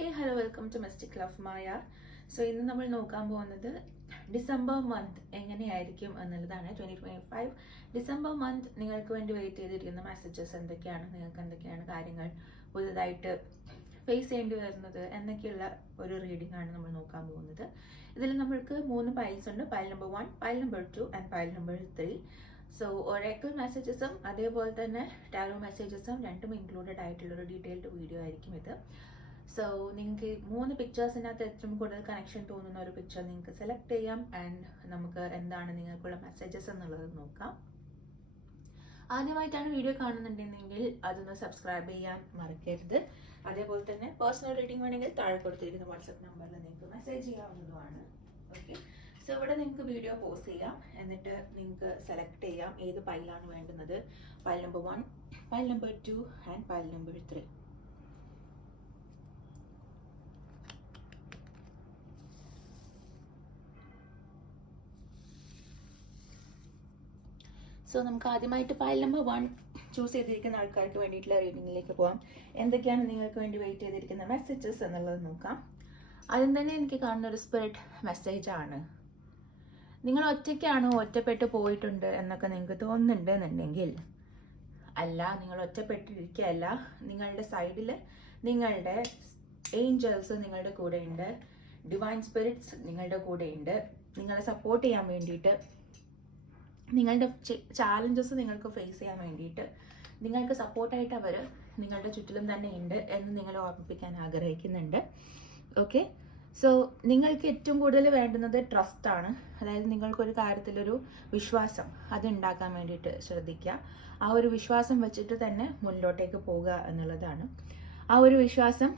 Hello, welcome to Mystic Love Maya. So, ഇന്ന് നമ്മൾ നോക്കാൻ പോകുന്നത് ഡിസംബർ മന്ത് എങ്ങനെയായിരിക്കും എന്നുള്ളതാണ്. 2025 ഡിസംബർ മന്ത് നിങ്ങൾക്ക് വേണ്ടി വെയിറ്റ് ചെയ്തിരിക്കുന്ന മെസ്സേജസ് എന്തൊക്കെയാണ്, നിങ്ങൾക്ക് എന്തൊക്കെയാണ് കാര്യങ്ങൾ പുതുതായിട്ട് ഫേസ് ചെയ്യേണ്ടി വരുന്നത് എന്നൊക്കെയുള്ള ഒരു റീഡിംഗ് ആണ് നമ്മൾ നോക്കാൻ പോകുന്നത്. ഇതിൽ നമ്മൾക്ക് 3 പൈൽസ് ഉണ്ട്. Pile number 1, pile number 2 and pile number 3. So oracle മെസ്സേജസും അതേപോലെ തന്നെ ടാരോ മെസ്സേജസും രണ്ടും ഇൻക്ലൂഡഡ് ആയിട്ടുള്ളൊരു ഡീറ്റെയിൽഡ് വീഡിയോ ആയിരിക്കും ഇത്. സോ നിങ്ങൾക്ക് 3 പിക്ചേഴ്സിനകത്ത് ഏറ്റവും കൂടുതൽ കണക്ഷൻ തോന്നുന്ന ഒരു പിക്ചർ നിങ്ങൾക്ക് സെലക്ട് ചെയ്യാം ആൻഡ് നമുക്ക് എന്താണ് നിങ്ങൾക്കുള്ള മെസ്സേജസ് എന്നുള്ളത് നോക്കാം. ആദ്യമായിട്ടാണ് വീഡിയോ കാണുന്നുണ്ടെങ്കിൽ അതൊന്ന് സബ്സ്ക്രൈബ് ചെയ്യാൻ മറക്കരുത്. അതേപോലെ തന്നെ പേഴ്സണൽ റീഡിംഗ് വേണമെങ്കിൽ താഴെ കൊടുത്തിരിക്കുന്ന വാട്സപ്പ് നമ്പറിൽ നിങ്ങൾക്ക് മെസ്സേജ് ചെയ്യാവുന്നതുമാണ്. ഓക്കെ, സോ ഇവിടെ നിങ്ങൾക്ക് വീഡിയോ പോസ് ചെയ്യാം, എന്നിട്ട് നിങ്ങൾക്ക് സെലക്ട് ചെയ്യാം ഏത് പൈലാണ് വേണ്ടുന്നത്. Pile number 1, pile number 2 and pile number 3. So നമുക്ക് ആദ്യമായിട്ട് പൈൽ നമ്പർ 1 ചൂസ് ചെയ്തിരിക്കുന്ന ആൾക്കാർക്ക് വേണ്ടിയിട്ടുള്ള റീഡിങ്ങിലേക്ക് പോകാം. എന്തൊക്കെയാണ് നിങ്ങൾക്ക് വേണ്ടി വെയിറ്റ് ചെയ്തിരിക്കുന്ന മെസ്സേജസ് എന്നുള്ളത് നോക്കാം. ആദ്യം തന്നെ എനിക്ക് കാണുന്ന ഒരു സ്പിരിറ്റ് മെസ്സേജ് ആണ്. നിങ്ങൾ ഒറ്റയ്ക്കാണോ, ഒറ്റപ്പെട്ട് പോയിട്ടുണ്ട് എന്നൊക്കെ നിങ്ങൾക്ക് തോന്നുന്നുണ്ട് എന്നുണ്ടെങ്കിൽ അല്ല, നിങ്ങൾ ഒറ്റപ്പെട്ടിരിക്കുകയല്ല. നിങ്ങളുടെ സൈഡിൽ നിങ്ങളുടെ ഏഞ്ചൽസ് നിങ്ങളുടെ കൂടെയുണ്ട്, ഡിവൈൻ സ്പിരിറ്റ്സ് നിങ്ങളുടെ കൂടെയുണ്ട്. നിങ്ങളെ സപ്പോർട്ട് ചെയ്യാൻ വേണ്ടിയിട്ട്, നിങ്ങളുടെ ചാലഞ്ചസ് നിങ്ങൾക്ക് ഫേസ് ചെയ്യാൻ വേണ്ടിയിട്ട് നിങ്ങൾക്ക് സപ്പോർട്ടായിട്ട് അവർ നിങ്ങളുടെ ചുറ്റിലും തന്നെ ഉണ്ട് എന്ന് നിങ്ങൾ ഓർമ്മിപ്പിക്കാൻ ആഗ്രഹിക്കുന്നുണ്ട്. ഓക്കെ, സോ നിങ്ങൾക്ക് ഏറ്റവും കൂടുതൽ വേണ്ടുന്നത് ട്രസ്റ്റ് ആണ്. അതായത് നിങ്ങൾക്കൊരു കാര്യത്തിലൊരു വിശ്വാസം അത് ഉണ്ടാക്കാൻ വേണ്ടിയിട്ട് ശ്രദ്ധിക്കുക. ആ ഒരു വിശ്വാസം വെച്ചിട്ട് തന്നെ മുന്നോട്ടേക്ക് പോകുക എന്നുള്ളതാണ്. ആ ഒരു വിശ്വാസം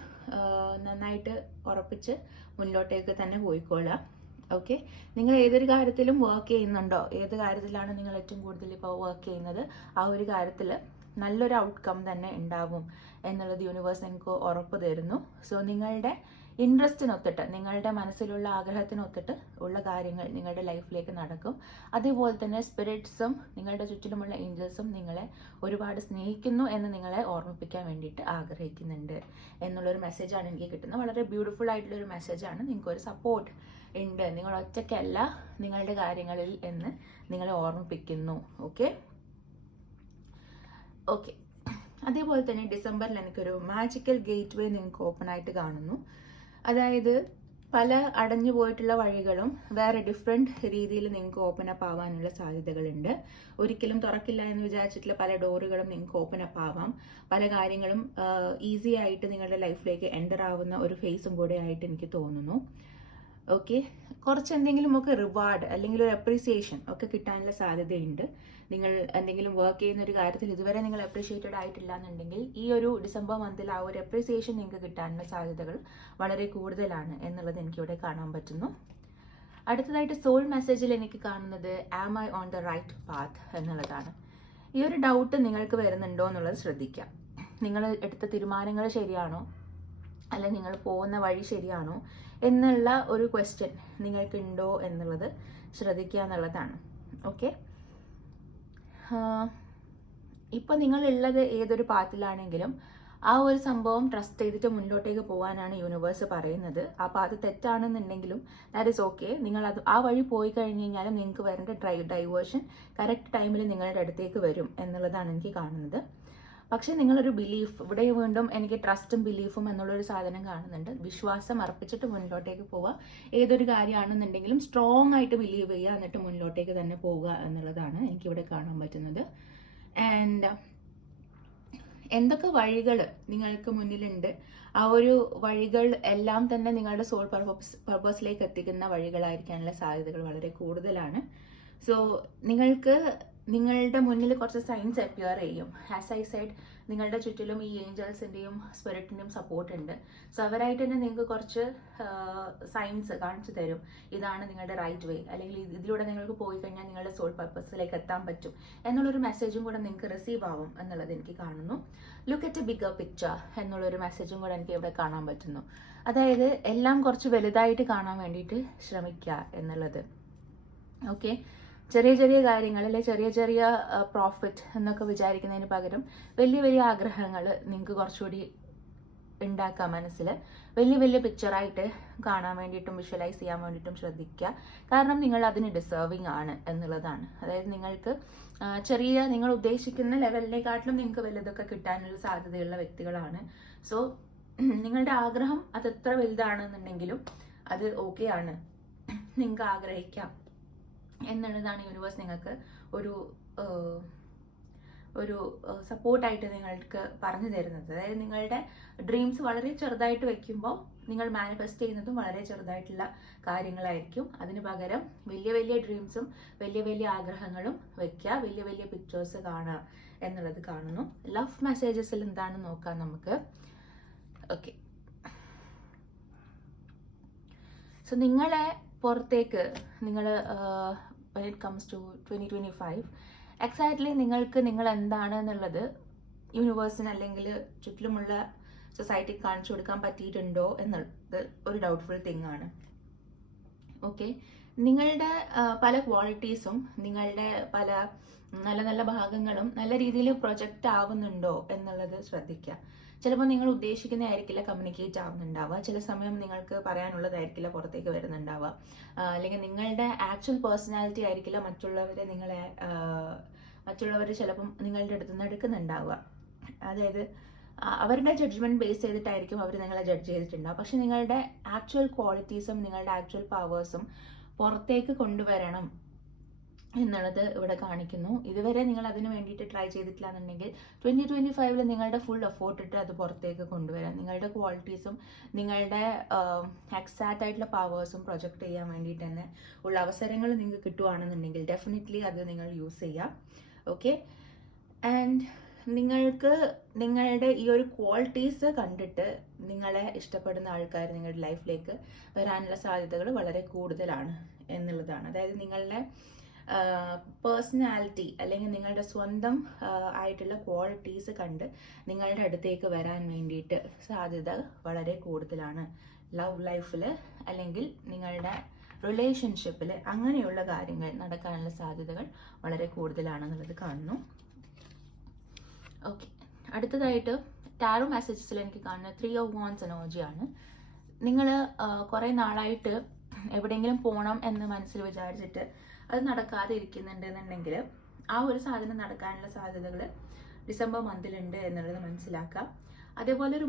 നന്നായിട്ട് ഉറപ്പിച്ച് മുന്നോട്ടേക്ക് തന്നെ പോയിക്കൊള്ളുക. ഓക്കെ, നിങ്ങൾ ഏതൊരു കാര്യത്തിലും വർക്ക് ചെയ്യുന്നുണ്ടോ, ഏത് കാര്യത്തിലാണ് നിങ്ങൾ ഏറ്റവും കൂടുതൽ ഇപ്പോൾ വർക്ക് ചെയ്യുന്നത്, ആ ഒരു കാര്യത്തിൽ നല്ലൊരു ഔട്ട്കം തന്നെ ഉണ്ടാവും എന്നുള്ളത് യൂണിവേഴ്സ് എനിക്ക് ഉറപ്പ് തരുന്നു. സോ നിങ്ങളുടെ ഇൻട്രസ്റ്റിനൊത്തിട്ട്, നിങ്ങളുടെ മനസ്സിലുള്ള ആഗ്രഹത്തിനൊത്തിട്ട് ഉള്ള കാര്യങ്ങൾ നിങ്ങളുടെ ലൈഫിലേക്ക് നടക്കും. അതേപോലെ തന്നെ സ്പിരിറ്റ്സും നിങ്ങളുടെ ചുറ്റിലുമുള്ള ഏഞ്ചൽസും നിങ്ങളെ ഒരുപാട് സ്നേഹിക്കുന്നു എന്ന് നിങ്ങളെ ഓർമ്മിപ്പിക്കാൻ വേണ്ടിയിട്ട് ആഗ്രഹിക്കുന്നുണ്ട് എന്നുള്ളൊരു മെസ്സേജാണ് എനിക്ക് കിട്ടുന്നത്. വളരെ ബ്യൂട്ടിഫുൾ ആയിട്ടുള്ളൊരു മെസ്സേജാണ്. നിങ്ങൾക്കൊരു സപ്പോർട്ട് ഉണ്ട്, നിങ്ങൾ ഒറ്റയ്ക്കല്ല നിങ്ങളുടെ കാര്യങ്ങളിൽ എന്ന് നിങ്ങളെ ഓർമ്മിപ്പിക്കുന്നു. ഓക്കെ, അതേപോലെ തന്നെ ഡിസംബറിൽ എനിക്കൊരു മാജിക്കൽ ഗേറ്റ് വേ നിങ്ങൾക്ക് ഓപ്പൺ ആയിട്ട് കാണുന്നു. അതായത് പല അടഞ്ഞു പോയിട്ടുള്ള വഴികളും വേറെ ഡിഫറെൻറ്റ് രീതിയിൽ നിങ്ങൾക്ക് ഓപ്പൺ അപ്പ് ആവാനുള്ള സാധ്യതകളുണ്ട്. ഒരിക്കലും തുറക്കില്ല എന്ന് വിചാരിച്ചിട്ടുള്ള പല ഡോറുകളും നിങ്ങൾക്ക് ഓപ്പൺ അപ്പ് ആവാം. പല കാര്യങ്ങളും ഈസി ആയിട്ട് നിങ്ങളുടെ ലൈഫിലേക്ക് എൻ്റർ ആവുന്ന ഒരു ഫേസും കൂടെ ആയിട്ട് എനിക്ക് തോന്നുന്നു. ഓക്കെ, കുറച്ച് എന്തെങ്കിലുമൊക്കെ റിവാർഡ് അല്ലെങ്കിൽ ഒരു അപ്രീസിയേഷൻ ഒക്കെ കിട്ടാനുള്ള സാധ്യതയുണ്ട്. നിങ്ങൾ എന്തെങ്കിലും വർക്ക് ചെയ്യുന്ന ഒരു കാര്യത്തിൽ ഇതുവരെ നിങ്ങൾ അപ്രീഷിയേറ്റഡ് ആയിട്ടില്ല എന്നുണ്ടെങ്കിൽ ഈ ഒരു ഡിസംബർ മന്തിൽ ആ ഒരു അപ്രീസിയേഷൻ നിങ്ങൾക്ക് കിട്ടാനുള്ള സാധ്യതകൾ വളരെ കൂടുതലാണ് എന്നുള്ളത് എനിക്കിവിടെ കാണാൻ പറ്റുന്നു. അടുത്തതായിട്ട് സോൾ മെസ്സേജിൽ എനിക്ക് കാണുന്നത് am I on the right path എന്നുള്ളതാണ്. ഈ ഒരു ഡൗട്ട് നിങ്ങൾക്ക് വരുന്നുണ്ടോ എന്നുള്ളത് ശ്രദ്ധിക്കാം. നിങ്ങൾ എടുത്ത തീരുമാനങ്ങൾ ശരിയാണോ, അല്ല നിങ്ങൾ പോകുന്ന വഴി ശരിയാണോ എന്നുള്ള ഒരു ക്വസ്റ്റ്യൻ നിങ്ങൾക്കുണ്ടോ എന്നുള്ളത് ശ്രദ്ധിക്കുക എന്നുള്ളതാണ്. ഓക്കെ, ഇപ്പം നിങ്ങളുള്ളത് ഏതൊരു പാത്തിലാണെങ്കിലും ആ ഒരു സംഭവം ട്രസ്റ്റ് ചെയ്തിട്ട് മുന്നോട്ടേക്ക് പോകാനാണ് യൂണിവേഴ്സ് പറയുന്നത്. ആ പാത്ത് തെറ്റാണെന്നുണ്ടെങ്കിലും ദാറ്റ് ഈസ് ഓക്കെ. നിങ്ങൾ അത് ആ വഴി പോയി കഴിഞ്ഞ് കഴിഞ്ഞാലും നിങ്ങൾക്ക് വരേണ്ട ഡൈവേർഷൻ കറക്റ്റ് ടൈമിൽ നിങ്ങളുടെ അടുത്തേക്ക് വരും എന്നുള്ളതാണ് എനിക്ക് കാണുന്നത്. പക്ഷേ നിങ്ങളൊരു ബിലീഫ്, ഇവിടെ വീണ്ടും എനിക്ക് ട്രസ്റ്റും ബിലീഫും എന്നുള്ളൊരു സാധനം കാണുന്നുണ്ട്. വിശ്വാസം അർപ്പിച്ചിട്ട് മുന്നോട്ടേക്ക് പോവുക. ഏതൊരു കാര്യമാണെന്നുണ്ടെങ്കിലും സ്ട്രോങ് ആയിട്ട് ബിലീവ് ചെയ്യുക, എന്നിട്ട് മുന്നോട്ടേക്ക് തന്നെ പോവുക എന്നുള്ളതാണ് എനിക്കിവിടെ കാണാൻ പറ്റുന്നത്. ആൻഡ് എന്തൊക്കെ വഴികൾ നിങ്ങൾക്ക് മുന്നിലുണ്ട്, ആ ഒരു വഴികൾ എല്ലാം തന്നെ നിങ്ങളുടെ സോൾ പർപ്പസിലേക്ക് എത്തിക്കുന്ന വഴികളായിരിക്കാനുള്ള സാധ്യതകൾ വളരെ കൂടുതലാണ്. സോ നിങ്ങൾക്ക് നിങ്ങളുടെ മുന്നിൽ കുറച്ച് സൈൻസ് അപ്പിയർ ചെയ്യും. ആസ് ഐ സൈഡ്, നിങ്ങളുടെ ചുറ്റിലും ഈ ഏഞ്ചൽസിൻ്റെയും സ്പിരിറ്റിൻ്റെയും സപ്പോർട്ട് ഉണ്ട്. സോ അവരായിട്ട് തന്നെ നിങ്ങൾക്ക് കുറച്ച് സൈൻസ് കാണിച്ചു തരും. ഇതാണ് നിങ്ങളുടെ റൈറ്റ് വേ, അല്ലെങ്കിൽ ഇതിലൂടെ നിങ്ങൾക്ക് പോയി കഴിഞ്ഞാൽ നിങ്ങളുടെ സോൾ പർപ്പസിലേക്ക് എത്താൻ പറ്റും എന്നുള്ളൊരു മെസ്സേജും കൂടെ നിങ്ങൾക്ക് റിസീവ് ആവും എന്നുള്ളത് എനിക്ക് കാണുന്നു. Look at A bigger picture എന്നുള്ളൊരു മെസ്സേജും കൂടെ എനിക്ക് ഇവിടെ കാണാൻ പറ്റുന്നു. അതായത് എല്ലാം കുറച്ച് വലുതായിട്ട് കാണാൻ വേണ്ടിയിട്ട് ശ്രമിക്കുക എന്നുള്ളത്. ഓക്കെ, ചെറിയ ചെറിയ കാര്യങ്ങൾ, അല്ലെ ചെറിയ ചെറിയ പ്രോഫിറ്റ് എന്നൊക്കെ വിചാരിക്കുന്നതിന് പകരം വലിയ വലിയ ആഗ്രഹങ്ങൾ നിങ്ങൾക്ക് കുറച്ചുകൂടി ഉണ്ടാക്കുക മനസ്സിൽ. വലിയ വലിയ പിക്ചറായിട്ട് കാണാൻ വേണ്ടിയിട്ടും വിഷ്വലൈസ് ചെയ്യാൻ വേണ്ടിയിട്ടും ശ്രദ്ധിക്കുക. കാരണം നിങ്ങൾ അതിന് ഡിസേർവിങ് ആണ് എന്നുള്ളതാണ്. അതായത് നിങ്ങൾക്ക് ചെറിയ നിങ്ങൾ ഉദ്ദേശിക്കുന്ന ലെവലിനെക്കാട്ടിലും നിങ്ങൾക്ക് വലുതൊക്കെ കിട്ടാനുള്ള സാധ്യതയുള്ള വ്യക്തികളാണ്. സോ നിങ്ങളുടെ ആഗ്രഹം അത് എത്ര വലുതാണെന്നുണ്ടെങ്കിലും അത് ഓക്കെ ആണ്, നിങ്ങൾക്ക് ആഗ്രഹിക്കാം എന്നുള്ളതാണ് യൂണിവേഴ്സ് നിങ്ങൾക്ക് ഒരു സപ്പോർട്ടായിട്ട് നിങ്ങൾക്ക് പറഞ്ഞു തരുന്നത്. അതായത് നിങ്ങളുടെ ഡ്രീംസ് വളരെ ചെറുതായിട്ട് വെക്കുമ്പോൾ നിങ്ങൾ മാനിഫെസ്റ്റ് ചെയ്യുന്നതും വളരെ ചെറുതായിട്ടുള്ള കാര്യങ്ങളായിരിക്കും. അതിന് പകരം വലിയ വലിയ ഡ്രീംസും വലിയ വലിയ ആഗ്രഹങ്ങളും വെക്കുക, വലിയ വലിയ പിക്ചേഴ്സ് കാണുക എന്നുള്ളത് കാണുന്നു. ലവ് മെസ്സേജസിൽ എന്താണെന്ന് നോക്കാം നമുക്ക്. ഓക്കെ, സോ നിങ്ങളെ പുറത്തേക്ക് നിങ്ങൾ when it comes to 2025 exactly നിങ്ങൾ എന്താണ് എന്നുള്ളത് യൂണിവേഴ്സിന് അല്ലെങ്കിൽ ചുറ്റിലുമുള്ള സൊസൈറ്റിക്ക് കാണിച്ചു കൊടുക്കാൻ പറ്റിയിട്ടുണ്ടോ എന്നുള്ളത് ഒരു ഡൗട്ട്ഫുൾ തിങ് ആണ്. ഓക്കെ, നിങ്ങളുടെ പല ക്വാളിറ്റീസും നിങ്ങളുടെ പല നല്ല നല്ല ഭാഗങ്ങളും നല്ല രീതിയിൽ പ്രൊജക്റ്റ് ആവുന്നുണ്ടോ എന്നുള്ളത് ശ്രദ്ധിക്കുക. ചിലപ്പോൾ നിങ്ങൾ ഉദ്ദേശിക്കുന്നതായിരിക്കില്ല കമ്മ്യൂണിക്കേറ്റ് ആവുന്നുണ്ടാവുക, ചില സമയം നിങ്ങൾക്ക് പറയാനുള്ളതായിരിക്കില്ല പുറത്തേക്ക് വരുന്നുണ്ടാവുക, അല്ലെങ്കിൽ നിങ്ങളുടെ ആക്ച്വൽ പേഴ്സണാലിറ്റി ആയിരിക്കില്ല മറ്റുള്ളവർ ചിലപ്പം നിങ്ങളുടെ അടുത്ത് നിന്ന് എടുക്കുന്നുണ്ടാവുക. അതായത് അവരുടെ ജഡ്ജ്മെന്റ് ബേസ് ചെയ്തിട്ടായിരിക്കും അവർ നിങ്ങളെ ജഡ്ജ് ചെയ്തിട്ടുണ്ടാവുക. പക്ഷെ നിങ്ങളുടെ ആക്ച്വൽ ക്വാളിറ്റീസും നിങ്ങളുടെ ആക്ച്വൽ പവേഴ്സും പുറത്തേക്ക് കൊണ്ടുവരണം എന്നുള്ളത് ഇവിടെ കാണിക്കുന്നു. ഇതുവരെ നിങ്ങൾ അതിന് വേണ്ടിയിട്ട് ട്രൈ ചെയ്തിട്ടില്ല എന്നുണ്ടെങ്കിൽ 2025 നിങ്ങളുടെ ഫുൾ എഫോർട്ട് ഇട്ട് അത് പുറത്തേക്ക് കൊണ്ടുവരാം. നിങ്ങളുടെ ക്വാളിറ്റീസും നിങ്ങളുടെ എക്സാക്റ്റ് ആയിട്ടുള്ള പവേഴ്സും പ്രൊജക്റ്റ് ചെയ്യാൻ വേണ്ടിയിട്ട് തന്നെ ഉള്ള അവസരങ്ങൾ നിങ്ങൾക്ക് കിട്ടുവാണെന്നുണ്ടെങ്കിൽ ഡെഫിനറ്റ്ലി അത് നിങ്ങൾ യൂസ് ചെയ്യാം. ഓക്കെ, ആൻഡ് നിങ്ങൾക്ക് നിങ്ങളുടെ ഈ ഒരു ക്വാളിറ്റീസ് കണ്ടിട്ട് നിങ്ങളെ ഇഷ്ടപ്പെടുന്ന ആൾക്കാർ നിങ്ങളുടെ ലൈഫിലേക്ക് വരാനുള്ള സാധ്യതകൾ വളരെ കൂടുതലാണ് എന്നുള്ളതാണ്. അതായത് നിങ്ങളുടെ പേഴ്സണാലിറ്റി അല്ലെങ്കിൽ നിങ്ങളുടെ സ്വന്തം ആയിട്ടുള്ള ക്വാളിറ്റീസ് കണ്ട് നിങ്ങളുടെ അടുത്തേക്ക് വരാൻ വേണ്ടിയിട്ട് സാധ്യത വളരെ കൂടുതലാണ്. ലവ് ലൈഫിൽ അല്ലെങ്കിൽ നിങ്ങളുടെ റിലേഷൻഷിപ്പിൽ അങ്ങനെയുള്ള കാര്യങ്ങൾ നടക്കാനുള്ള സാധ്യതകൾ വളരെ കൂടുതലാണെന്നുള്ളത് കാണുന്നു. ഓക്കെ, അടുത്തതായിട്ട് ടാരോ മെസ്സേജസിൽ എനിക്ക് കാണുന്ന 3 of Wands എനർജിയാണ്. നിങ്ങൾ കുറേ നാളായിട്ട് എവിടെയെങ്കിലും പോകണം എന്ന് മനസ്സിൽ വിചാരിച്ചിട്ട് അത് നടക്കാതെ ഇരിക്കുന്നുണ്ടെന്നുണ്ടെങ്കിൽ ആ ഒരു സാധനം നടക്കാനുള്ള സാധ്യതകൾ ഡിസംബർ മന്തിലുണ്ട് എന്നുള്ളത് മനസ്സിലാക്കാം. അതേപോലെ ഒരു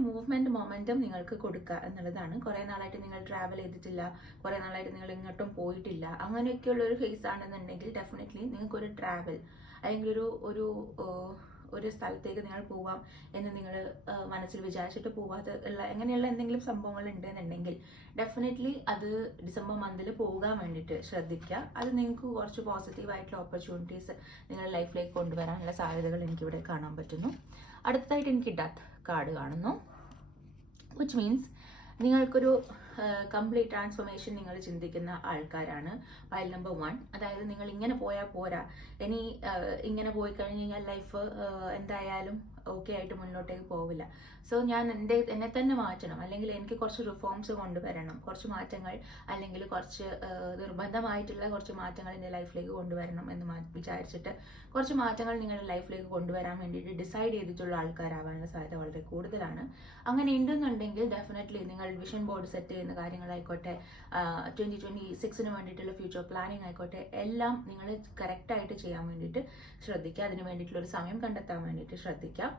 മൊമെന്റം നിങ്ങൾക്ക് കൊടുക്കുക എന്നുള്ളതാണ്. കുറേ നാളായിട്ട് നിങ്ങൾ ട്രാവൽ ചെയ്തിട്ടില്ല, കുറേ നാളായിട്ട് നിങ്ങൾ ഇങ്ങോട്ടും പോയിട്ടില്ല, അങ്ങനെയൊക്കെയുള്ള ഒരു ഫേസ് ആണെന്നുണ്ടെങ്കിൽ ഡെഫിനറ്റ്ലി നിങ്ങൾക്കൊരു ട്രാവൽ അല്ലെങ്കിൽ ഒരു സ്ഥലത്തേക്ക് നിങ്ങൾ പോവാം എന്ന് നിങ്ങൾ മനസ്സിൽ വിചാരിച്ചിട്ട് പോവാത്ത എങ്ങനെയുള്ള എന്തെങ്കിലും സംഭവങ്ങൾ ഉണ്ടെന്നുണ്ടെങ്കിൽ ഡെഫിനറ്റ്ലി അത് ഡിസംബർ മന്തിൽ പോകാൻ വേണ്ടിയിട്ട് ശ്രദ്ധിക്കുക. അത് നിങ്ങൾക്ക് കുറച്ച് പോസിറ്റീവായിട്ടുള്ള ഓപ്പർച്യൂണിറ്റീസ് നിങ്ങളുടെ ലൈഫിലേക്ക് കൊണ്ടുവരാനുള്ള സാധ്യതകൾ എനിക്കിവിടെ കാണാൻ പറ്റുന്നു. അടുത്തതായിട്ട് എനിക്ക് ഡെത്ത് കാർഡ് കാണുന്നു, വിച്ച് മീൻസ് നിങ്ങൾക്കൊരു കംപ്ലീറ്റ് ട്രാൻസ്ഫോർമേഷൻ നിങ്ങൾ ചിന്തിക്കുന്ന ആൾക്കാരാണ്. ഫയൽ നമ്പർ 1, അതായത് നിങ്ങൾ ഇങ്ങനെ പോയാൽ പോരാ, ഇനി ഇങ്ങനെ പോയി കഴിഞ്ഞ് കഴിഞ്ഞാൽ ലൈഫ് എന്തായാലും ഓക്കെ ആയിട്ട് മുന്നോട്ടേക്ക് പോവില്ല. സോ ഞാൻ എന്നെ തന്നെ മാറ്റണം, അല്ലെങ്കിൽ എനിക്ക് കുറച്ച് റിഫോംസ് കൊണ്ടുവരണം, കുറച്ച് മാറ്റങ്ങൾ അല്ലെങ്കിൽ കുറച്ച് നിർബന്ധമായിട്ടുള്ള കുറച്ച് മാറ്റങ്ങൾ എൻ്റെ ലൈഫിലേക്ക് കൊണ്ടുവരണം എന്ന് വിചാരിച്ചിട്ട് കുറച്ച് മാറ്റങ്ങൾ നിങ്ങളുടെ ലൈഫിലേക്ക് കൊണ്ടുവരാൻ വേണ്ടിയിട്ട് ഡിസൈഡ് ചെയ്തിട്ടുള്ള ആൾക്കാരാവാനുള്ള സാധ്യത വളരെ കൂടുതലാണ്. അങ്ങനെ ഉണ്ടെന്നുണ്ടെങ്കിൽ ഡെഫിനറ്റ്ലി നിങ്ങൾ വിഷൻ ബോർഡ് സെറ്റ് ചെയ്യുന്ന കാര്യങ്ങളായിക്കോട്ടെ, 2026 വേണ്ടിയിട്ടുള്ള ഫ്യൂച്ചർ പ്ലാനിങ് ആയിക്കോട്ടെ, എല്ലാം നിങ്ങൾ കറക്റ്റായിട്ട് ചെയ്യാൻ വേണ്ടിയിട്ട് ശ്രദ്ധിക്കുക. അതിന് വേണ്ടിയിട്ടുള്ള ഒരു സമയം കണ്ടെത്താൻ വേണ്ടിയിട്ട് ശ്രദ്ധിക്കുക.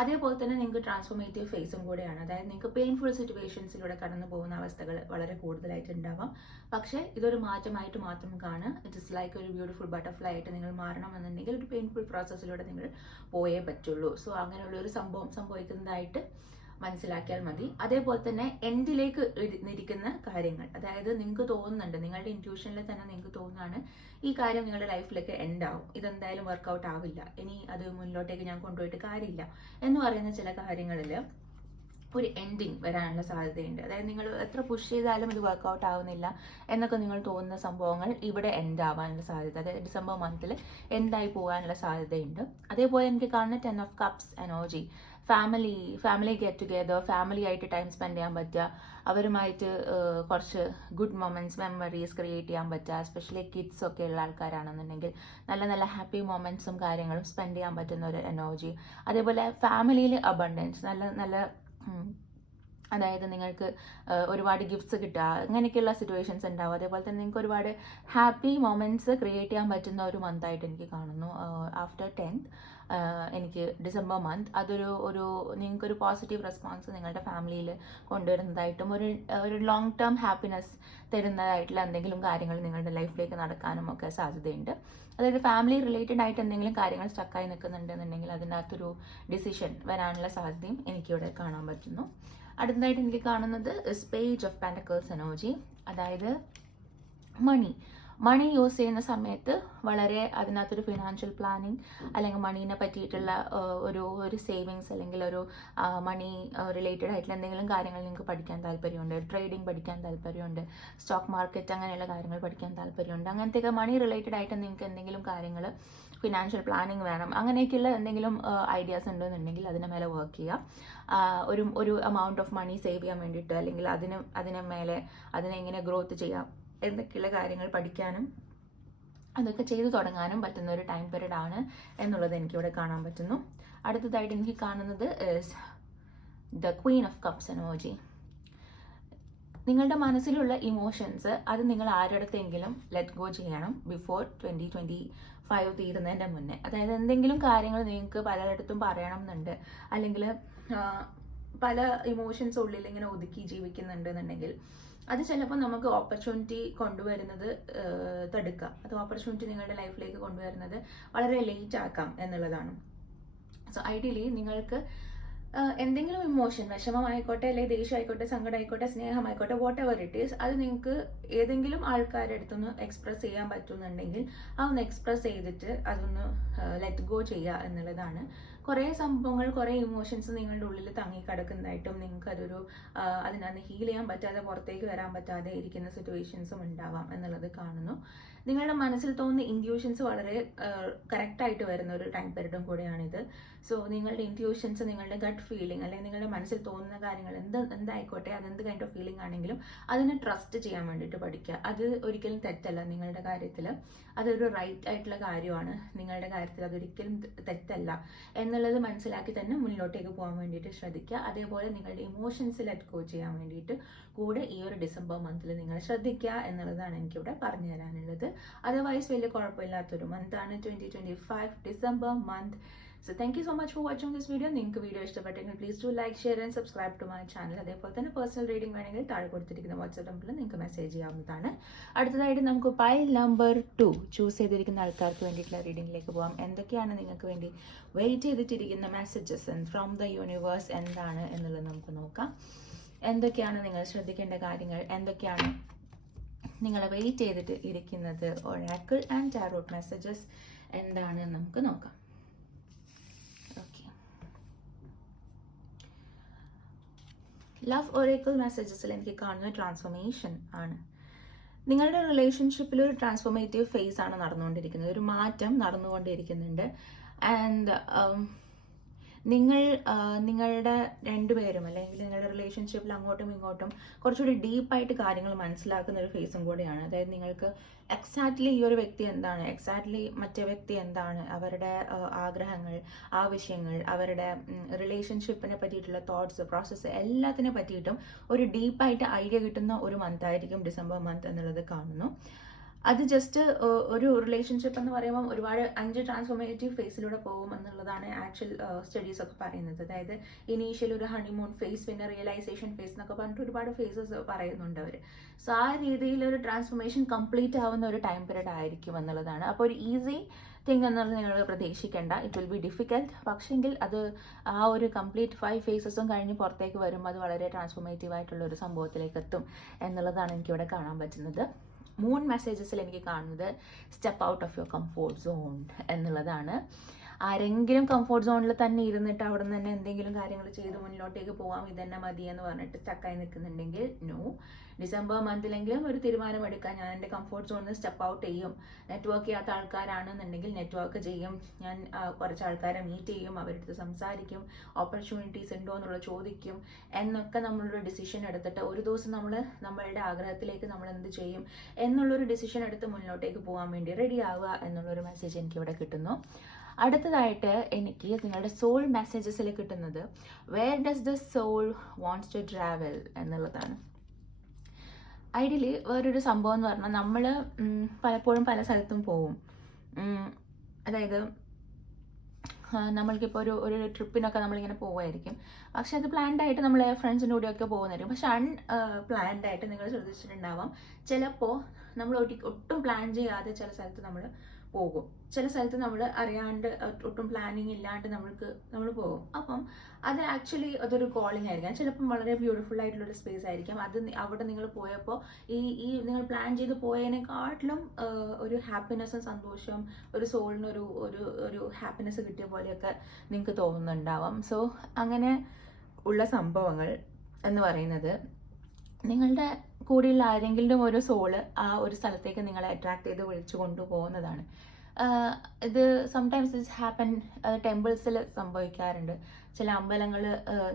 അതേപോലെ തന്നെ നിങ്ങൾക്ക് ട്രാൻസ്ഫോർമേറ്റീവ് ഫേസും കൂടെയാണ്. അതായത് നിങ്ങൾക്ക് പെയിൻഫുൾ സിറ്റുവേഷൻസിലൂടെ കടന്നു പോകുന്ന അവസ്ഥകൾ വളരെ കൂടുതലായിട്ട് ഉണ്ടാവാം. പക്ഷേ ഇതൊരു മാറ്റമായിട്ട് മാത്രം കാണുക. ഇറ്റ് ഇസ് ലൈക്ക് ഒരു ബ്യൂട്ടിഫുൾ ബട്ടർഫ്ലൈ ആയിട്ട് നിങ്ങൾ മാറണമെന്നുണ്ടെങ്കിൽ ഒരു പെയിൻഫുൾ പ്രോസസ്സിലൂടെ നിങ്ങൾ പോയേ പറ്റുള്ളൂ. സോ അങ്ങനെയുള്ള ഒരു സംഭവം സംഭവിക്കുന്നതായിട്ട് മനസ്സിലാക്കിയാൽ മതി. അതേപോലെ തന്നെ എൻഡിലേക്ക് ഇരിക്കുന്ന കാര്യങ്ങൾ, അതായത് നിങ്ങൾക്ക് തോന്നുന്നുണ്ട്, നിങ്ങളുടെ ഇൻറ്റ്യൂഷനിൽ തന്നെ നിങ്ങൾക്ക് തോന്നുകയാണ് ഈ കാര്യം നിങ്ങളുടെ ലൈഫിലേക്ക് എൻഡ് ആവും, ഇതെന്തായാലും വർക്കൗട്ട് ആവില്ല, ഇനി അത് മുന്നോട്ടേക്ക് ഞാൻ കൊണ്ടുപോയിട്ട് കാര്യമില്ല എന്ന് പറയുന്ന ചില കാര്യങ്ങളിൽ ഒരു എൻഡിങ് വരാനുള്ള സാധ്യതയുണ്ട്. അതായത് നിങ്ങൾ എത്ര പുഷ് ചെയ്താലും ഇത് വർക്കൗട്ട് ആവുന്നില്ല എന്നൊക്കെ നിങ്ങൾ തോന്നുന്ന സംഭവങ്ങൾ ഇവിടെ എൻഡ് ആവാനുള്ള സാധ്യത, അതായത് ഡിസംബർ മന്തിൽ എൻഡായി പോകാനുള്ള സാധ്യതയുണ്ട്. അതേപോലെ എനിക്ക് കാണുന്ന 10 of Cups energy, family get together, family ആയിട്ട് ടൈം സ്പെൻഡ് ചെയ്യാൻ പറ്റുക, അവരുമായിട്ട് കുറച്ച് ഗുഡ് മൊമെന്റ്സ് മെമ്മറീസ് ക്രിയേറ്റ് ചെയ്യാൻ പറ്റുക. എസ്പെഷ്യലി കിഡ്സ് ഒക്കെ ഉള്ള ആൾക്കാരാണെന്നുണ്ടെങ്കിൽ നല്ല നല്ല ഹാപ്പി മൊമെന്റ്സും കാര്യങ്ങളും സ്പെൻഡ് ചെയ്യാൻ പറ്റുന്ന ഒരു എനർജി. അതേപോലെ ഫാമിലിയിൽ അബണ്ടൻസ്, നല്ല നല്ല അതായത് നിങ്ങൾക്ക് ഒരുപാട് ഗിഫ്റ്റ്സ് കിട്ടുക, അങ്ങനെയൊക്കെയുള്ള സിറ്റുവേഷൻസ് ഉണ്ടാവും. അതേപോലെ തന്നെ നിങ്ങൾക്ക് ഒരുപാട് ഹാപ്പി മൊമെൻറ്റ്സ് ക്രിയേറ്റ് ചെയ്യാൻ പറ്റുന്ന ഒരു മന്തായിട്ട് എനിക്ക് കാണുന്നു. ആഫ്റ്റർ 10th എനിക്ക് ഡിസംബർ മന്ത് അതൊരു നിങ്ങൾക്കൊരു പോസിറ്റീവ് റെസ്പോൺസ് നിങ്ങളുടെ ഫാമിലിയിൽ കൊണ്ടുവരുന്നതായിട്ടും ഒരു ലോങ് ടേം ഹാപ്പിനെസ് തരുന്നതായിട്ടുള്ള എന്തെങ്കിലും കാര്യങ്ങൾ നിങ്ങളുടെ ലൈഫിലേക്ക് നടക്കാനും ഒക്കെ സാധ്യതയുണ്ട്. അതായത് ഫാമിലി റിലേറ്റഡ് ആയിട്ട് എന്തെങ്കിലും കാര്യങ്ങൾ സ്റ്റക്കായി നിൽക്കുന്നുണ്ടെന്നുണ്ടെങ്കിൽ അതിനകത്തൊരു ഡിസിഷൻ വരാനുള്ള സാധ്യതയും എനിക്കിവിടെ കാണാൻ പറ്റുന്നു. അടുത്തതായിട്ട് എനിക്ക് കാണുന്നത് പേജ് ഓഫ് പെന്റക്കിൾസ് എനർജി. അതായത് മണി യൂസ് ചെയ്യുന്ന സമയത്ത് വളരെ അതിനകത്തൊരു ഫിനാൻഷ്യൽ പ്ലാനിങ് അല്ലെങ്കിൽ മണീനെ പറ്റിയിട്ടുള്ള ഒരു സേവിങ്സ് അല്ലെങ്കിൽ ഒരു മണി റിലേറ്റഡ് ആയിട്ടുള്ള എന്തെങ്കിലും കാര്യങ്ങൾ നിങ്ങൾക്ക് പഠിക്കാൻ താല്പര്യമുണ്ട്, ട്രേഡിംഗ് പഠിക്കാൻ താല്പര്യമുണ്ട്, സ്റ്റോക്ക് മാർക്കറ്റ് അങ്ങനെയുള്ള കാര്യങ്ങൾ പഠിക്കാൻ താല്പര്യമുണ്ട്, അങ്ങനത്തെയൊക്കെ മണി റിലേറ്റഡ് ആയിട്ട് നിങ്ങൾക്ക് എന്തെങ്കിലും കാര്യങ്ങൾ ഫിനാൻഷ്യൽ പ്ലാനിങ് വേണം, അങ്ങനെയൊക്കെയുള്ള എന്തെങ്കിലും ഐഡിയാസ് ഉണ്ടെന്നുണ്ടെങ്കിൽ അതിനെ മേലെ വർക്ക് ചെയ്യുക. ഒരു എമൗണ്ട് ഓഫ് മണി സേവ് ചെയ്യാൻ വേണ്ടിയിട്ട് അല്ലെങ്കിൽ അതിനെ എങ്ങനെ ഗ്രോത്ത് ചെയ്യാം എന്തൊക്കെയുള്ള കാര്യങ്ങൾ പഠിക്കാനും അതൊക്കെ ചെയ്തു തുടങ്ങാനും പറ്റുന്ന ഒരു ടൈം പീരീഡ് ആണ് എന്നുള്ളത് എനിക്കിവിടെ കാണാൻ പറ്റുന്നു. അടുത്തതായിട്ട് എനിക്ക് കാണുന്നത് the Queen of cups energy. നിങ്ങളുടെ മനസ്സിലുള്ള ഇമോഷൻസ് അത് നിങ്ങൾ ആരുടെത്തെങ്കിലും ലെറ്റ് ഗോ ചെയ്യണം ബിഫോർ 2025 തീരുന്നതിൻ്റെ മുന്നേ. അതായത് എന്തെങ്കിലും കാര്യങ്ങൾ നിങ്ങൾക്ക് പലയിടത്തും പറയണം എന്നുണ്ട്, അല്ലെങ്കിൽ പല ഇമോഷൻസ് ഉള്ളിൽ ഇങ്ങനെ ഒതുക്കി ജീവിക്കുന്നുണ്ടെന്നുണ്ടെങ്കിൽ അത് ചിലപ്പോൾ നമുക്ക് ഓപ്പർച്യൂണിറ്റി കൊണ്ടുവരുന്നത് തടുക്കുക, അത് ഓപ്പർച്യൂണിറ്റി നിങ്ങളുടെ ലൈഫിലേക്ക് കൊണ്ടുവരുന്നത് വളരെ ലേറ്റ് ആക്കാം എന്നുള്ളതാണ്. സോ ഐഡിയലി നിങ്ങൾക്ക് എന്തെങ്കിലും ഇമോഷൻ, വിഷമമായിക്കോട്ടെ അല്ലെങ്കിൽ ദേഷ്യമായിക്കോട്ടെ, സങ്കടമായിക്കോട്ടെ, സ്നേഹമായിക്കോട്ടെ, വാട്ട് എവർ ഇറ്റ് ഈസ്, അത് നിങ്ങൾക്ക് ഏതെങ്കിലും ആൾക്കാരുടെ അടുത്തൊന്ന് എക്സ്പ്രസ് ചെയ്യാൻ പറ്റുന്നുണ്ടെങ്കിൽ അതൊന്ന് എക്സ്പ്രസ് ചെയ്തിട്ട് അതൊന്ന് ലെറ്റ് ഗോ ചെയ്യുക എന്നുള്ളതാണ്. കുറേ സംഭവങ്ങൾ, കുറേ ഇമോഷൻസ് നിങ്ങളുടെ ഉള്ളിൽ തങ്ങിക്കിടക്കുന്നതായിട്ടും നിങ്ങൾക്ക് അതിനകത്ത് ഹീൽ ചെയ്യാൻ പറ്റാതെ പുറത്തേക്ക് വരാൻ പറ്റാതെ ഇരിക്കുന്ന സിറ്റുവേഷൻസും ഉണ്ടാവാം എന്നുള്ളത് കാണുന്നു. നിങ്ങളുടെ മനസ്സിൽ തോന്നുന്ന ഇൻറ്റ്യൂഷൻസ് വളരെ കറക്റ്റായിട്ട് വരുന്ന ഒരു ടൈം പീരീഡും കൂടെയാണിത്. സോ നിങ്ങളുടെ ഇൻറ്റ്യൂഷൻസ്, നിങ്ങളുടെ ഗട്ട് ഫീലിംഗ് അല്ലെങ്കിൽ നിങ്ങളുടെ മനസ്സിൽ തോന്നുന്ന കാര്യങ്ങൾ എന്തായിക്കോട്ടെ, അതെന്ത് കൈൻഡ് ഓഫ് ഫീലിംഗ് ആണെങ്കിലും അതിനെ ട്രസ്റ്റ് ചെയ്യാൻ വേണ്ടിയിട്ട് പഠിക്കുക. അത് ഒരിക്കലും തെറ്റല്ല നിങ്ങളുടെ കാര്യത്തിൽ, അതൊരു റൈറ്റ് ആയിട്ടുള്ള കാര്യമാണ് നിങ്ങളുടെ കാര്യത്തിൽ, അതൊരിക്കലും തെറ്റല്ല എന്നുള്ളത് മനസ്സിലാക്കി തന്നെ മുന്നോട്ടേക്ക് പോകാൻ വേണ്ടിയിട്ട് ശ്രദ്ധിക്കുക. അതേപോലെ നിങ്ങളുടെ ഇമോഷൻസ് ലെറ്റ് ഗോ ചെയ്യാൻ വേണ്ടിയിട്ട് കൂടെ ഈ ഒരു ഡിസംബർ മന്തിൽ നിങ്ങൾ ശ്രദ്ധിക്കുക എന്നുള്ളതാണ് എനിക്കിവിടെ പറഞ്ഞു തരാനുള്ളത്. അതർവൈസ് വലിയ കുഴപ്പമില്ലാത്തൊരു മന്താണ് 2025 December month. So thank you so much for watching this video. നിങ്ങൾക്ക് വീഡിയോ ഇഷ്ടപ്പെട്ടെങ്കിൽ please do like, share and subscribe to my channel. അതേപോലെ തന്നെ പേഴ്സണൽ റീഡിംഗ് വേണമെങ്കിൽ താഴെ കൊടുത്തിരിക്കുന്ന വാട്സ്ആപ്പ് നമ്പറിൽ നിങ്ങൾക്ക് മെസ്സേജ് ചെയ്യാവുന്നതാണ്. അടുത്തതായിട്ട് നമുക്ക് പൈൽ നമ്പർ 2 ചൂസ് ചെയ്തിരിക്കുന്ന ആൾക്കാർക്ക് വേണ്ടിയിട്ടുള്ള റീഡിംഗിലേക്ക് പോകാം. എന്തൊക്കെയാണ് നിങ്ങൾക്ക് വേണ്ടി വെയിറ്റ് ചെയ്തിട്ടിരിക്കുന്ന മെസ്സേജസ് ഫ്രോം ദ യൂണിവേഴ്സ് എന്താണ് എന്നുള്ളത് നമുക്ക് നോക്കാം. എന്തൊക്കെയാണ് നിങ്ങൾ ശ്രദ്ധിക്കേണ്ട കാര്യങ്ങൾ, എന്തൊക്കെയാണ് നിങ്ങൾ വെയിറ്റ് ചെയ്തിട്ട് ഇരിക്കുന്നത്, ഒറാക്കിൾ ആൻഡ് ടാരോട്ട് മെസ്സേജസ് എന്താണ് നമുക്ക് നോക്കാം. ലവ് ഒറേക്കിൾ മെസ്സേജസിൽ എനിക്ക് കാണുന്ന ട്രാൻസ്ഫോർമേഷൻ ആണ്. നിങ്ങളുടെ റിലേഷൻഷിപ്പിൽ ഒരു ട്രാൻസ്ഫോർമേറ്റീവ് ഫേസ് ആണ് നടന്നുകൊണ്ടിരിക്കുന്നത്, ഒരു മാറ്റം നടന്നുകൊണ്ടിരിക്കുന്നുണ്ട്. ആൻഡ് നിങ്ങളുടെ രണ്ടുപേരും അല്ലെങ്കിൽ നിങ്ങളുടെ റിലേഷൻഷിപ്പിൽ അങ്ങോട്ടും ഇങ്ങോട്ടും കുറച്ചുകൂടി ഡീപ്പായിട്ട് കാര്യങ്ങൾ മനസ്സിലാക്കുന്ന ഒരു ഫേസും കൂടിയാണ്. അതായത് നിങ്ങൾക്ക് എക്സാക്ട്ലി ഈ ഒരു വ്യക്തി എന്താണ്, എക്സാക്ട്ലി മറ്റേ വ്യക്തി എന്താണ്, അവരുടെ ആഗ്രഹങ്ങൾ, ആവശ്യങ്ങൾ, അവരുടെ റിലേഷൻഷിപ്പിനെ പറ്റിയിട്ടുള്ള തോട്ട്സ്, പ്രോസസ്സ് എല്ലാത്തിനെ പറ്റിയിട്ടും ഒരു ഡീപ്പായിട്ട് ഐഡിയ കിട്ടുന്ന ഒരു മന്തായിരിക്കും ഡിസംബർ മന്ത് എന്നുള്ളത് കാണുന്നു. അത് ജസ്റ്റ് ഒരു റിലേഷൻഷിപ്പ് എന്ന് പറയുമ്പോൾ ഒരുപാട് 5 ട്രാൻസ്ഫോർമേറ്റീവ് ഫേസിലൂടെ പോകും എന്നുള്ളതാണ് ആക്ച്വൽ സ്റ്റഡീസ് ഒക്കെ പറയുന്നത്. അതായത് ഇനീഷ്യൽ ഒരു ഹണിമൂൺ ഫേസ്, പിന്നെ റിയലൈസേഷൻ ഫേസ് എന്നൊക്കെ പറഞ്ഞിട്ട് ഒരുപാട് ഫേസസ് പറയുന്നുണ്ട് അവർ. സോ ആ രീതിയിൽ ഒരു ട്രാൻസ്ഫോർമേഷൻ കംപ്ലീറ്റ് ആവുന്ന ഒരു ടൈം പീരീഡ് ആയിരിക്കും എന്നുള്ളതാണ്. അപ്പോൾ ഒരു ഈസി തിങ് എന്നുള്ളത് നിങ്ങൾ പ്രതീക്ഷിക്കേണ്ട. It will be difficult. പക്ഷെങ്കിൽ അത് ആ ഒരു കംപ്ലീറ്റ് 5 ഫേസസും കഴിഞ്ഞ് പുറത്തേക്ക് വരുമ്പോൾ അത് വളരെ ട്രാൻസ്ഫോർമേറ്റീവ് ആയിട്ടുള്ള ഒരു സംഭവത്തിലേക്ക് എത്തും എന്നുള്ളതാണ് എനിക്കിവിടെ കാണാൻ പറ്റുന്നത്. മൂൺ മെസ്സേജസിൽ എനിക്ക് കാണുന്നത് step out of your comfort zone എന്നുള്ളതാണ്. ആരെങ്കിലും കംഫോർട്ട് സോണിൽ തന്നെ ഇരുന്നിട്ട് അവിടെ നിന്ന് തന്നെ എന്തെങ്കിലും കാര്യങ്ങൾ ചെയ്ത് മുന്നിലോട്ടേക്ക് പോകാം, ഇതന്നെ മതി എന്ന് പറഞ്ഞിട്ട് സ്റ്റക്കായി നിൽക്കുന്നുണ്ടെങ്കിൽ നോ. ഡിസംബർ മന്തിലെങ്കിലും ഒരു തീരുമാനം എടുക്കാൻ, ഞാൻ എൻ്റെ കംഫോർട്ട് സോണിൽ നിന്ന് സ്റ്റെപ്പ് ഔട്ട് ചെയ്യും. നെറ്റ്വർക്ക് ചെയ്യാത്ത ആൾക്കാരാണെന്നുണ്ടെങ്കിൽ നെറ്റ്വർക്ക് ചെയ്യും, ഞാൻ കുറച്ച് ആൾക്കാരെ മീറ്റ് ചെയ്യും, അവരുടെ അടുത്ത് സംസാരിക്കും, ഓപ്പർച്യൂണിറ്റീസ് ഉണ്ടോ എന്നുള്ളത് ചോദിക്കും എന്നൊക്കെ നമ്മളൊരു ഡിസിഷൻ എടുത്തിട്ട് ഒരു ദിവസം നമ്മളുടെ ആഗ്രഹത്തിലേക്ക് നമ്മൾ എന്ത് ചെയ്യും എന്നുള്ളൊരു ഡിസിഷൻ എടുത്ത് മുന്നോട്ടേക്ക് പോകാൻ വേണ്ടി റെഡി ആവുക എന്നുള്ളൊരു മെസ്സേജ് എനിക്കിവിടെ കിട്ടുന്നു. അടുത്തതായിട്ട് എനിക്ക് നിങ്ങളുടെ സോൾ മെസ്സേജസിൽ കിട്ടുന്നത് where does the soul wants to travel എന്നുള്ളതാണ്. ഐഡിയലി വേറൊരു സംഭവം എന്ന് പറഞ്ഞാൽ നമ്മൾ പലപ്പോഴും പല സ്ഥലത്തും പോവും. അതായത് നമ്മൾക്കിപ്പോൾ ഒരു ട്രിപ്പിനൊക്കെ നമ്മളിങ്ങനെ പോവുമായിരിക്കും. പക്ഷെ അത് പ്ലാൻഡ് ആയിട്ട് നമ്മൾ ഫ്രണ്ട്സിൻ്റെ കൂടെയൊക്കെ പോകുന്നതായിരിക്കും. പക്ഷെ പ്ലാൻഡ് ആയിട്ട് നിങ്ങൾ ശ്രദ്ധിച്ചിട്ടുണ്ടാവാം, ചിലപ്പോൾ നമ്മൾ ഒട്ടും പ്ലാൻ ചെയ്യാതെ ചില സ്ഥലത്ത് നമ്മൾ പോകും. ചില സ്ഥലത്ത് നമ്മൾ അറിയാണ്ട് ഒട്ടും പ്ലാനിങ് ഇല്ലാണ്ട് നമ്മൾ പോകും. അപ്പം അത് ആക്ച്വലി അതൊരു കോളിംഗ് ആയിരിക്കാം. ചിലപ്പം വളരെ ബ്യൂട്ടിഫുൾ ആയിട്ടുള്ളൊരു സ്പേസ് ആയിരിക്കാം. അത് അവിടെ നിങ്ങൾ പോയപ്പോൾ ഈ നിങ്ങൾ പ്ലാൻ ചെയ്ത് പോയതിനെക്കാട്ടിലും ഒരു ഹാപ്പിനെസ്സും സന്തോഷവും ഒരു സോളിനൊരു ഒരു ഒരു ഹാപ്പിനെസ് കിട്ടിയ പോലെയൊക്കെ നിങ്ങൾക്ക് തോന്നുന്നുണ്ടാവാം. സോ അങ്ങനെ ഉള്ള സംഭവങ്ങൾ എന്ന് പറയുന്നത് നിങ്ങളുടെ കൂടെയുള്ള ആരെങ്കിലും ഒരു സോള് ആ ഒരു സ്ഥലത്തേക്ക് നിങ്ങളെ അട്രാക്ട് ചെയ്ത് വിളിച്ചു കൊണ്ടുപോകുന്നതാണ്. ഇത് സംടൈംസ് ദിസ് ഹാപ്പൻ ടെമ്പിൾസിൽ സംഭവിക്കാറുണ്ട്. ചില അമ്പലങ്ങൾ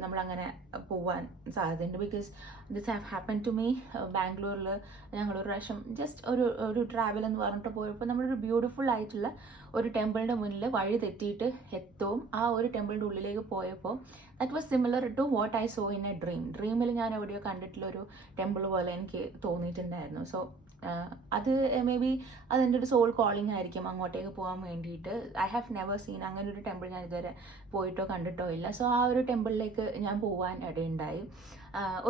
നമ്മളങ്ങനെ പോവാൻ സാധ്യതയുണ്ട്. Because this have happen to me. ബാംഗ്ലൂരിൽ ഞങ്ങളൊരു പ്രാവശ്യം ജസ്റ്റ് ഒരു ട്രാവൽ എന്ന് പറഞ്ഞിട്ട് പോയപ്പോൾ നമ്മളൊരു ബ്യൂട്ടിഫുൾ ആയിട്ടുള്ള ഒരു ടെമ്പിളിൻ്റെ മുന്നിൽ വഴി തെറ്റിയിട്ട് എത്തും. ആ ഒരു ടെമ്പിളിൻ്റെ ഉള്ളിലേക്ക് പോയപ്പോൾ that was similar to what I saw in a ഡ്രീമിൽ ഞാൻ എവിടെയോ കണ്ടിട്ടുള്ളൊരു ടെമ്പിൾ പോലെ എനിക്ക് തോന്നിയിട്ടുണ്ടായിരുന്നു. സോ അത് മേ ബി അതെൻ്റെ ഒരു സോൾ കോളിംഗ് ആയിരിക്കും അങ്ങോട്ടേക്ക് പോകാൻ വേണ്ടിയിട്ട്. ഐ ഹാവ് നെവർ സീൻ അങ്ങനെ ഒരു ടെമ്പിൾ ഞാൻ ഇതുവരെ പോയിട്ടോ കണ്ടിട്ടോ ഇല്ല. സോ ആ ഒരു ടെമ്പിളിലേക്ക് ഞാൻ പോകാൻ ഇടയുണ്ടായി.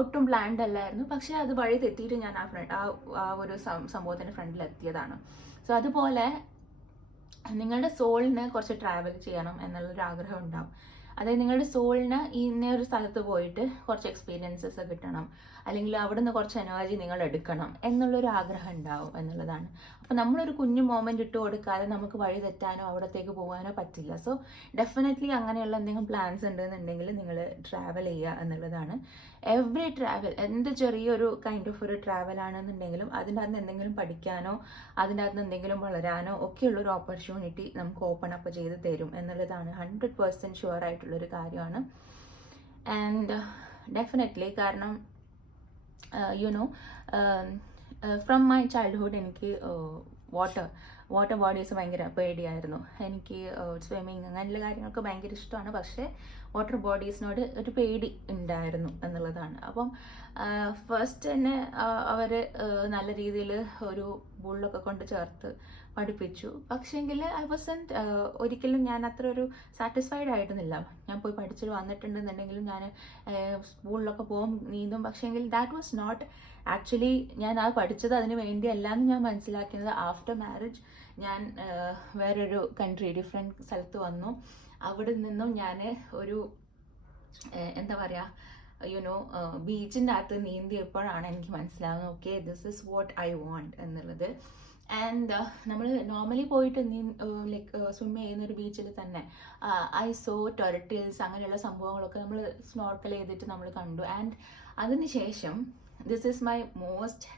ഒട്ടും പ്ലാൻഡ് അല്ലായിരുന്നു, പക്ഷേ അത് വഴി തെറ്റിയിട്ട് ഞാൻ ആ ഒരു സംഭവത്തിൻ്റെ ഫ്രണ്ടിൽ എത്തിയതാണ്. സോ അതുപോലെ നിങ്ങളുടെ സോളിന് കുറച്ച് ട്രാവൽ ചെയ്യണം എന്നുള്ളൊരു ആഗ്രഹം ഉണ്ടാവും. അതായത് നിങ്ങളുടെ സോളിന് ഇന്നൊരു സ്ഥലത്ത് പോയിട്ട് കുറച്ച് എക്സ്പീരിയൻസസ് കിട്ടണം, അല്ലെങ്കിൽ അവിടെ നിന്ന് കുറച്ച് എനർജി നിങ്ങൾ എടുക്കണം എന്നുള്ളൊരു ആഗ്രഹം ഉണ്ടാവും എന്നുള്ളതാണ്. അപ്പോൾ നമ്മളൊരു കുഞ്ഞു മൊമെൻ്റ് ഇട്ട് കൊടുക്കാതെ നമുക്ക് വഴി തെറ്റാനോ അവിടത്തേക്ക് പോകാനോ പറ്റില്ല. സോ ഡെഫിനറ്റ്ലി അങ്ങനെയുള്ള എന്തെങ്കിലും പ്ലാൻസ് ഉണ്ടെന്നുണ്ടെങ്കിൽ നിങ്ങൾ ട്രാവൽ ചെയ്യുക എന്നുള്ളതാണ്. എവറി ട്രാവൽ, എന്ത് ചെറിയൊരു കൈൻഡ് ഓഫ് ഒരു ട്രാവൽ ആണെന്നുണ്ടെങ്കിലും അതിൻ്റെ അകത്ത് എന്തെങ്കിലും പഠിക്കാനോ അതിൻ്റെ അകത്ത് എന്തെങ്കിലും വളരാനോ ഒക്കെയുള്ളൊരു ഓപ്പർച്യൂണിറ്റി നമുക്ക് ഓപ്പൺ അപ്പ് ചെയ്ത് തരും എന്നുള്ളതാണ് 100% ഷുവർ ആയിട്ടുള്ളൊരു കാര്യമാണ്. ആൻഡ് ഡെഫിനറ്റ്ലി കാരണം ഫ്രം മൈ ചൈൽഡ്ഹുഡ് എനിക്ക് വാട്ടർ ബോഡീസ് ഭയങ്കര പേടിയായിരുന്നു. എനിക്ക് സ്വിമ്മിങ് അങ്ങനെയുള്ള കാര്യങ്ങളൊക്കെ ഭയങ്കര ഇഷ്ടമാണ്. പക്ഷേ വാട്ടർ ബോഡീസിനോട് ഒരു പേടി ഉണ്ടായിരുന്നു എന്നുള്ളതാണ്. അപ്പം ഫസ്റ്റ് തന്നെ അവർ നല്ല രീതിയിൽ ഒരു ബുള്ളൊക്കെ കൊണ്ട് ചേർത്ത് പഠിപ്പിച്ചു. പക്ഷേങ്കിൽ ഐ വാസൻറ്റ് ഒരിക്കലും ഞാൻ അത്ര ഒരു സാറ്റിസ്ഫൈഡ് ആയിരുന്നില്ല. ഞാൻ പോയി പഠിച്ചിട്ട് വന്നിട്ടുണ്ടെന്നുണ്ടെങ്കിലും ഞാൻ സ്കൂളിലൊക്കെ പോകും, നീന്തും. പക്ഷേങ്കിൽ ദാറ്റ് വാസ് നോട്ട് ആക്ച്വലി ഞാൻ ആ പഠിച്ചത് അതിന് വേണ്ടിയല്ല എന്ന് ഞാൻ മനസ്സിലാക്കുന്നത് ആഫ്റ്റർ മാരേജ്. ഞാൻ വേറൊരു കൺട്രി, ഡിഫറെൻറ്റ് സ്ഥലത്ത് വന്നു. അവിടെ നിന്നും ഞാൻ ഒരു എന്താ പറയുക ബീച്ചിൻ്റെ അകത്ത് നീന്തിയപ്പോഴാണ് എനിക്ക് മനസ്സിലാവുന്നത് okay this is what I want എന്നുള്ളത്. ആൻഡ് നമ്മൾ നോർമലി പോയിട്ട് ലൈക്ക് സ്വിം ചെയ്യുന്ന ഒരു ബീച്ചിൽ തന്നെ ഐ സോ ടൊറട്ടിൽസ് അങ്ങനെയുള്ള സംഭവങ്ങളൊക്കെ നമ്മൾ സ്നോർക്കൽ ചെയ്തിട്ട് നമ്മൾ കണ്ടു. ആൻഡ് അതിനുശേഷം this is my most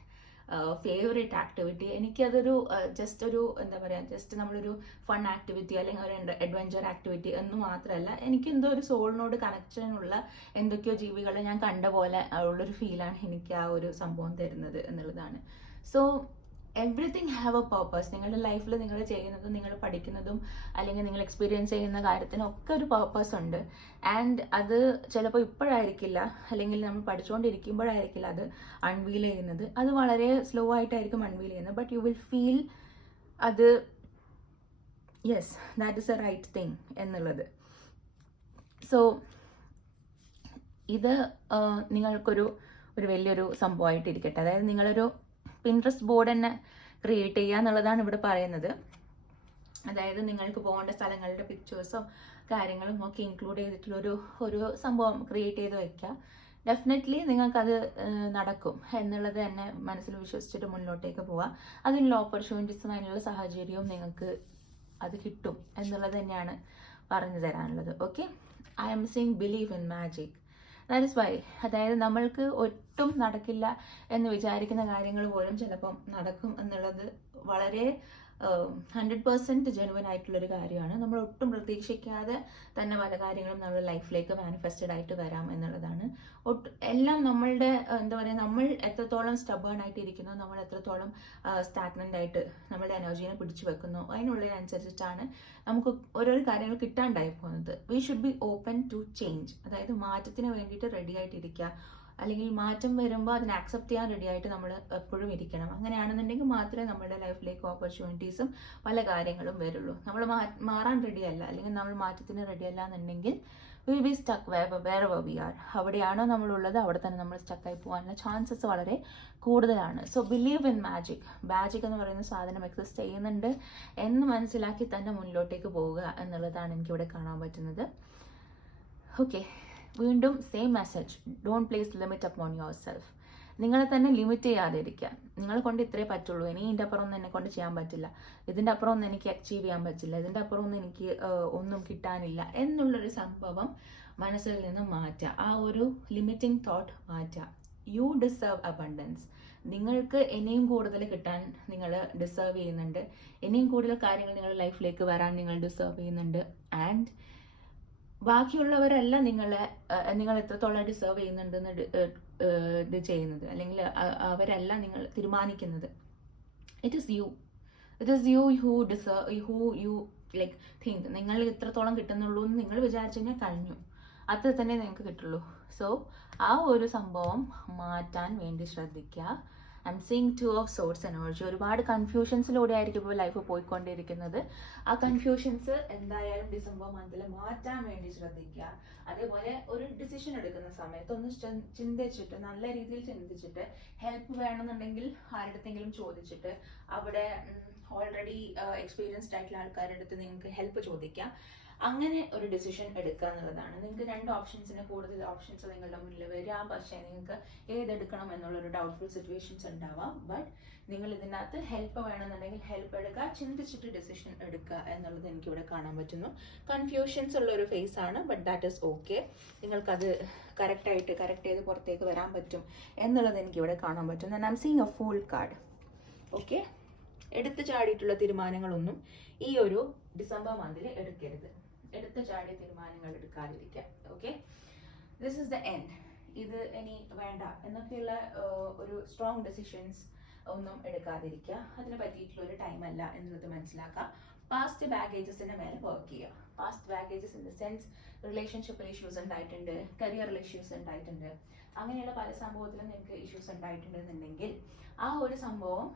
favourite activity. എനിക്കതൊരു ജസ്റ്റ് ഒരു എന്താ പറയുക, ജസ്റ്റ് നമ്മളൊരു ഫൺ ആക്ടിവിറ്റി അല്ലെങ്കിൽ ഒരു അഡ്വഞ്ചർ ആക്ടിവിറ്റി എന്ന് മാത്രമല്ല, എനിക്ക് എന്തോ ഒരു സോളിനോട് കണക്ഷനുള്ള എന്തൊക്കെയോ ജീവികളെ ഞാൻ കണ്ട പോലെ ഉള്ളൊരു ഫീലാണ് എനിക്ക് ആ ഒരു സംഭവം തരുന്നത് എന്നുള്ളതാണ്. So everything have A purpose. നിങ്ങളുടെ ലൈഫിൽ നിങ്ങൾ ചെയ്യുന്നതും നിങ്ങൾ പഠിക്കുന്നതും അല്ലെങ്കിൽ നിങ്ങൾ എക്സ്പീരിയൻസ് ചെയ്യുന്ന കാര്യത്തിനൊക്കെ ഒരു പർപ്പസ് ഉണ്ട്. ആൻഡ് അത് ചിലപ്പോൾ ഇപ്പോഴായിരിക്കില്ല, അല്ലെങ്കിൽ നമ്മൾ പഠിച്ചുകൊണ്ടിരിക്കുമ്പോഴായിരിക്കില്ല അത് അൺവീൽ ചെയ്യുന്നത്. അത് വളരെ സ്ലോ ആയിട്ടായിരിക്കും അൺവീൽ ചെയ്യുന്നത്. ബട്ട് യു വിൽ ഫീൽ അത് yes that is a right thing എന്നുള്ളത്. സോ ഇത് നിങ്ങൾക്കൊരു വലിയൊരു സംഭവമായിട്ടിരിക്കട്ടെ. അതായത് നിങ്ങളൊരു പിൻട്രസ്റ്റ് ബോർഡ് തന്നെ ക്രിയേറ്റ് ചെയ്യുക എന്നുള്ളതാണ് ഇവിടെ പറയുന്നത്. അതായത് നിങ്ങൾക്ക് പോകേണ്ട സ്ഥലങ്ങളുടെ പിക്ചേഴ്സോ കാര്യങ്ങളും ഒക്കെ ഇൻക്ലൂഡ് ചെയ്തിട്ടുള്ളൊരു സംഭവം ക്രിയേറ്റ് ചെയ്ത് വയ്ക്കുക. ഡെഫിനറ്റ്ലി നിങ്ങൾക്കത് നടക്കും എന്നുള്ളത് തന്നെ മനസ്സിൽ വിശ്വസിച്ചിട്ട് മുന്നോട്ടേക്ക് പോവുക. അതിനുള്ള ഓപ്പർച്യൂണിറ്റീസും അതിനുള്ള സാഹചര്യവും നിങ്ങൾക്ക് അത് കിട്ടും എന്നുള്ളത് തന്നെയാണ് പറഞ്ഞു തരാനുള്ളത്. Okay, I am seeing believe in magic. That is why. അതായത് നമ്മൾക്ക് ഒട്ടും നടക്കില്ല എന്ന് വിചാരിക്കുന്ന കാര്യങ്ങൾ പോലും ചിലപ്പം നടക്കും എന്നുള്ളത് വളരെ 100% ജെനുവൻ ആയിട്ടുള്ളൊരു കാര്യമാണ്. നമ്മൾ ഒട്ടും പ്രതീക്ഷിക്കാതെ തന്നെ പല കാര്യങ്ങളും നമ്മുടെ ലൈഫിലേക്ക് മാനിഫെസ്റ്റഡ് ആയിട്ട് വരാം എന്നുള്ളതാണ്. എല്ലാം നമ്മളുടെ എന്താ പറയുക, നമ്മൾ എത്രത്തോളം സ്റ്റബേൺ ആയിട്ട് ഇരിക്കുന്നു, നമ്മൾ എത്രത്തോളം സ്റ്റാഗ്നൻ്റ് ആയിട്ട് നമ്മളുടെ എനർജീനെ പിടിച്ചു വെക്കുന്നു, അതിനുള്ളതിനനുസരിച്ചിട്ടാണ് നമുക്ക് ഓരോരോ കാര്യങ്ങൾ കിട്ടാണ്ടായി പോകുന്നത്. We should be open to change, അതായത് മാറ്റത്തിന് വേണ്ടിയിട്ട് റെഡി ആയിട്ടിരിക്കുക, അല്ലെങ്കിൽ മാറ്റം വരുമ്പോൾ അതിനെ അക്സെപ്റ്റ് ചെയ്യാൻ റെഡി ആയിട്ട് നമ്മൾ എപ്പോഴും ഇരിക്കണം. അങ്ങനെയാണെന്നുണ്ടെങ്കിൽ മാത്രമേ നമ്മുടെ ലൈഫിലേക്ക് ഓപ്പർച്യൂണിറ്റീസും പല കാര്യങ്ങളും വരുള്ളൂ. നമ്മൾ മാറാൻ റെഡിയല്ല, അല്ലെങ്കിൽ നമ്മൾ മാറ്റത്തിന് റെഡിയല്ല എന്നുണ്ടെങ്കിൽ will be stuck wherever we are. അവിടെയാണോ നമ്മളുള്ളത് അവിടെ തന്നെ നമ്മൾ സ്റ്റക്കായി പോകാനുള്ള ചാൻസസ് വളരെ കൂടുതലാണ്. So believe in magic. Magic എന്ന് പറയുന്ന സാധനം എക്സിസ്റ്റ് ചെയ്യുന്നുണ്ട് എന്ന് മനസ്സിലാക്കി തന്നെ മുന്നിലോട്ടേക്ക് പോവുക എന്നുള്ളതാണ് എനിക്കിവിടെ കാണാൻ പറ്റുന്നത്. ഓക്കെ, വീണ്ടും same message, don't place limit upon your self. നിങ്ങളെ തന്നെ ലിമിറ്റ് ചെയ്യാതെ ഇരിക്കുക. നിങ്ങളെ കൊണ്ട് ഇത്രേ പറ്റുള്ളൂ, ഇനി ഇതിൻ്റെ അപ്പുറം ഒന്നും എന്നെ കൊണ്ട് ചെയ്യാൻ പറ്റില്ല, ഇതിൻ്റെ അപ്പുറം ഒന്നും എനിക്ക് അച്ചീവ് ചെയ്യാൻ പറ്റില്ല, ഇതിൻ്റെ അപ്പുറം ഒന്നും എനിക്ക് ഒന്നും കിട്ടാനില്ല എന്നുള്ളൊരു സംഭവം മനസ്സിൽ നിന്ന് മാറ്റുക. ആ ഒരു ലിമിറ്റിംഗ് തോട്ട് മാറ്റുക. U deserve abundance. നിങ്ങൾക്ക് ഇനിയും കൂടുതൽ കിട്ടാൻ നിങ്ങൾ ഡിസേർവ് ചെയ്യുന്നുണ്ട്. ഇനിയും കൂടുതൽ കാര്യങ്ങൾ നിങ്ങളുടെ ലൈഫിലേക്ക് വരാൻ നിങ്ങൾ ഡിസേർവ് ചെയ്യുന്നുണ്ട്. ആൻഡ് ബാക്കിയുള്ളവരല്ല നിങ്ങൾ എത്രത്തോളം ഡിസേർവ് ചെയ്യുന്നുണ്ടെന്ന് ഇത് ചെയ്യുന്നത്, അല്ലെങ്കിൽ അവരല്ല നിങ്ങൾ തീരുമാനിക്കുന്നത്. It is U who deserve, who you like think. നിങ്ങൾ ഇത്രത്തോളം കിട്ടുന്നുള്ളൂ എന്ന് നിങ്ങൾ വിചാരിച്ചു കഴിഞ്ഞാൽ കഴിഞ്ഞു, അത്ര തന്നെ നിങ്ങൾക്ക് കിട്ടുള്ളൂ. സോ ആ ഒരു സംഭവം മാറ്റാൻ വേണ്ടി ശ്രദ്ധിക്കുക. I'm seeing 2 of Swords energy. ഒരുപാട് കൺഫ്യൂഷൻസിലൂടെ ആയിരിക്കും ഇപ്പോൾ ലൈഫ് പോയിക്കൊണ്ടിരിക്കുന്നത്. ആ കൺഫ്യൂഷൻസ് എന്തായാലും ഡിസംബർ മന്തിൽ മാറ്റാൻ വേണ്ടി ശ്രദ്ധിക്കുക. അതേപോലെ ഒരു ഡിസിഷൻ എടുക്കുന്ന സമയത്ത് ഒന്ന് ചിന്തിച്ചിട്ട്, നല്ല രീതിയിൽ ചിന്തിച്ചിട്ട്, ഹെൽപ്പ് വേണമെന്നുണ്ടെങ്കിൽ ആരുടെങ്കിലും ചോദിച്ചിട്ട്, അവിടെ ഓൾറെഡി എക്സ്പീരിയൻസ്ഡ് ആയിട്ടുള്ള ആൾക്കാരുടെ അടുത്ത് നിങ്ങൾക്ക് ഹെൽപ്പ് ചോദിക്കാം. അങ്ങനെ ഒരു ഡിസിഷൻ എടുക്കുക എന്നുള്ളതാണ്. നിങ്ങൾക്ക് 2 ഓപ്ഷൻസിന് കൂടുതൽ ഓപ്ഷൻസ് നിങ്ങളുടെ മുന്നിൽ വരാം, പക്ഷേ നിങ്ങൾക്ക് ഏതെടുക്കണം എന്നുള്ളൊരു ഡൗട്ട്ഫുൾ സിറ്റുവേഷൻസ് ഉണ്ടാവാം. ബട്ട് നിങ്ങൾ ഇതിനകത്ത് ഹെൽപ്പ് വേണമെന്നുണ്ടെങ്കിൽ ഹെൽപ്പ് എടുക്കുക, ചിന്തിച്ചിട്ട് ഡിസിഷൻ എടുക്കുക എന്നുള്ളത് എനിക്കിവിടെ കാണാൻ പറ്റുന്നു. കൺഫ്യൂഷൻസ് ഉള്ള ഒരു ഫേസ് ആണ്, ബട്ട് ദാറ്റ് ഈസ് ഓക്കെ. നിങ്ങൾക്കത് കറക്റ്റ് ചെയ്ത് പുറത്തേക്ക് വരാൻ പറ്റും എന്നുള്ളത് എനിക്കിവിടെ കാണാൻ പറ്റും. I am seeing a fool card. Okay, എടുത്തു ചാടിയിട്ടുള്ള തീരുമാനങ്ങളൊന്നും ഈ ഒരു ഡിസംബർ മന്തിൽ എടുക്കരുത്. എടുത്തു ചാടിയ തീരുമാനങ്ങൾ എടുക്കാതിരിക്കുക. Okay, this is the end. ഇത് ഇനി വേണ്ട എന്നൊക്കെയുള്ള ഒരു സ്ട്രോങ് ഡെസിഷൻസ് ഒന്നും എടുക്കാതിരിക്കുക. അതിനെ പറ്റിയിട്ടുള്ള ഒരു ടൈം അല്ല എന്നുള്ളത് മനസ്സിലാക്കുക. പാസ്റ്റ് ബാഗേജസിന്റെ മേലെ വർക്ക് ചെയ്യുക. Past baggages in the sense റിലേഷൻഷിപ്പിൽ ഇഷ്യൂസ് ഉണ്ടായിട്ടുണ്ട്, കരിയറിൽ ഇഷ്യൂസ് ഉണ്ടായിട്ടുണ്ട്, അങ്ങനെയുള്ള പല സംഭവത്തിലും നിങ്ങൾക്ക് ഇഷ്യൂസ് ഉണ്ടായിട്ടുണ്ടെന്നുണ്ടെങ്കിൽ ആ ഒരു സംഭവം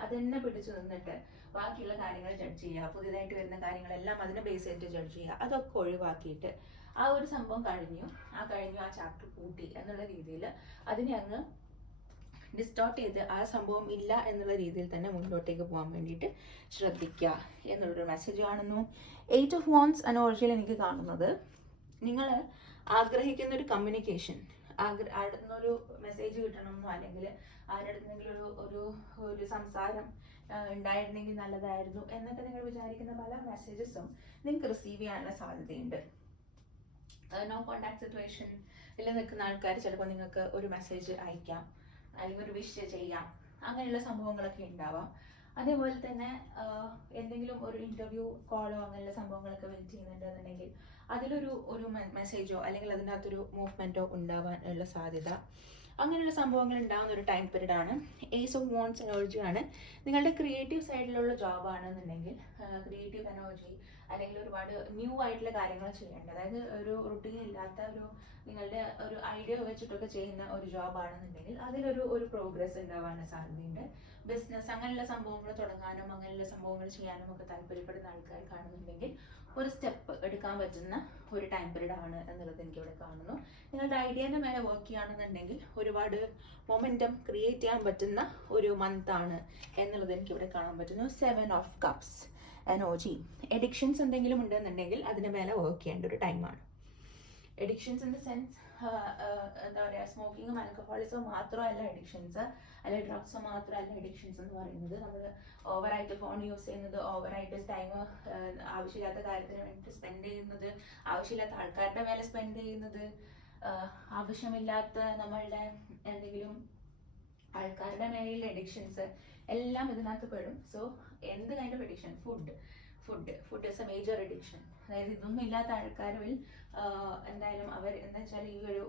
അതെന്നെ പിടിച്ചു നിന്നിട്ട് ബാക്കിയുള്ള കാര്യങ്ങൾ ജഡ്ജ് ചെയ്യുക. പുതിയതായിട്ട് വരുന്ന കാര്യങ്ങളെല്ലാം അതിനെ ബേസ് ചെയ്തിട്ട് ജഡ്ജ് ചെയ്യുക. അതൊക്കെ ഒഴിവാക്കിയിട്ട് ആ ഒരു സംഭവം കഴിഞ്ഞു ആ ചാപ്റ്റർ പൂട്ടി എന്നുള്ള രീതിയിൽ അതിനെ അങ്ങ് ഡിസ്റ്റോർട്ട് ചെയ്ത് ആ സംഭവം ഇല്ല എന്നുള്ള രീതിയിൽ തന്നെ മുന്നോട്ടേക്ക് പോകാൻ വേണ്ടിയിട്ട് ശ്രദ്ധിക്കുക എന്നുള്ളൊരു മെസ്സേജ് കാണുന്നു. 8 of Wands എനർജിയിൽ എനിക്ക് കാണുന്നത്, നിങ്ങൾ ആഗ്രഹിക്കുന്ന ഒരു കമ്മ്യൂണിക്കേഷൻ, അടുത്തൊരു മെസ്സേജ് കിട്ടണമെന്നോ അല്ലെങ്കിൽ ആരുടെങ്കിലും ഒരു സംസാരം ഉണ്ടായിരുന്നെങ്കിൽ നല്ലതായിരുന്നു എന്നൊക്കെ നിങ്ങൾ വിചാരിക്കുന്ന പല മെസ്സേജസും നിങ്ങൾക്ക് റിസീവ് ചെയ്യാനുള്ള സാധ്യതയുണ്ട്. നോ കോണ്ടാക്ട് സിറ്റുവേഷനിൽ നിൽക്കുന്ന ആൾക്കാർ ചിലപ്പോൾ നിങ്ങൾക്ക് ഒരു മെസ്സേജ് അയക്കാം, അല്ലെങ്കിൽ ഒരു വിഷ് ചെയ്യാം, അങ്ങനെയുള്ള സംഭവങ്ങളൊക്കെ ഉണ്ടാവാം. അതേപോലെ തന്നെ എന്തെങ്കിലും ഒരു ഇന്റർവ്യൂ കോളോ അങ്ങനെയുള്ള സംഭവങ്ങളൊക്കെ വെയിറ്റ് ചെയ്യുന്നുണ്ടെന്നുണ്ടെങ്കിൽ അതിലൊരു മെസ്സേജോ അല്ലെങ്കിൽ അതിനകത്തൊരു മൂവ്മെന്റോ ഉണ്ടാവാനുള്ള സാധ്യത, അങ്ങനെയുള്ള സംഭവങ്ങൾ ഉണ്ടാകുന്ന ഒരു ടൈം പീരീഡ് ആണ്. ഏസ് ഓഫ് വാണ്ട്സ് എനർജിയാണ്. നിങ്ങളുടെ ക്രിയേറ്റീവ് സൈഡിലുള്ള ജോബ് ആണെന്നുണ്ടെങ്കിൽ ക്രിയേറ്റീവ് എനർജി അല്ലെങ്കിൽ ഒരുപാട് ന്യൂ ആയിട്ടുള്ള കാര്യങ്ങൾ ചെയ്യേണ്ടത്, അതായത് ഒരു റുട്ടീൻ ഇല്ലാത്ത നിങ്ങളുടെ ഒരു ഐഡിയ വെച്ചിട്ടൊക്കെ ചെയ്യുന്ന ഒരു ജോബ് ആണെന്നുണ്ടെങ്കിൽ അതിലൊരു പ്രോഗ്രസ് ഉണ്ടാവാനുള്ള സാധ്യതയുണ്ട്. ബിസിനസ് അങ്ങനെയുള്ള സംഭവങ്ങൾ തുടങ്ങാനും അങ്ങനെയുള്ള സംഭവങ്ങൾ ചെയ്യാനും ഒക്കെ താല്പര്യപ്പെടുന്ന ആൾക്കാർ കാണുന്നുണ്ടെങ്കിൽ ഒരു സ്റ്റെപ്പ് എടുക്കാൻ പറ്റുന്ന ഒരു ടൈം പീരീഡ് ആണ് എന്നുള്ളത് എനിക്കിവിടെ കാണുന്നു. നിങ്ങളുടെ ഐഡിയന്റെ മേലെ വർക്ക് ചെയ്യുകയാണെന്നുണ്ടെങ്കിൽ ഒരുപാട് മൊമെന്റം ക്രിയേറ്റ് ചെയ്യാൻ പറ്റുന്ന ഒരു മന്ത് ആണ് എന്നുള്ളത് എനിക്കിവിടെ കാണാൻ പറ്റുന്നു. 7 of Cups എനർജി. എഡിക്ഷൻസ് എന്തെങ്കിലും ഉണ്ടെന്നുണ്ടെങ്കിൽ അതിന്റെ മേലെ വർക്ക് ചെയ്യേണ്ട ഒരു ടൈമാണ്. എഡിക്ഷൻസ് ഇൻ ദ സെൻസ് എന്താ പറയുക, സ്മോക്കിങ്ങും ആൽക്കഹോളിസവും മാത്രമല്ല എഡിക്ഷൻസ്, അല്ലെങ്കിൽ ഡ്രഗ്സോ മാത്രമല്ല എഡിക്ഷൻസ് എന്ന് പറയുന്നത്. നമ്മൾ ഓവറായിട്ട് ഫോൺ യൂസ് ചെയ്യുന്നത്, ഓവറായിട്ട് ടൈം ആവശ്യമില്ലാത്ത കാര്യത്തിന് വേണ്ടിയിട്ട് സ്പെൻഡ് ചെയ്യുന്നത്, ആവശ്യമില്ലാത്ത ആൾക്കാരുടെ മേലെ സ്പെൻഡ് ചെയ്യുന്നത്, ആവശ്യമില്ലാത്ത നമ്മളുടെ എന്തെങ്കിലും ആൾക്കാരുടെ മേലെയുള്ള അഡിക്ഷൻസ് എല്ലാം ഇതിനകത്ത് പെടും. സോ എന്ത് kind of addiction? Food is A major addiction. അതായത് ഇതൊന്നും ഇല്ലാത്ത ആൾക്കാരിൽ എന്തായാലും അവർ എന്താ വെച്ചാൽ ഈ ഒരു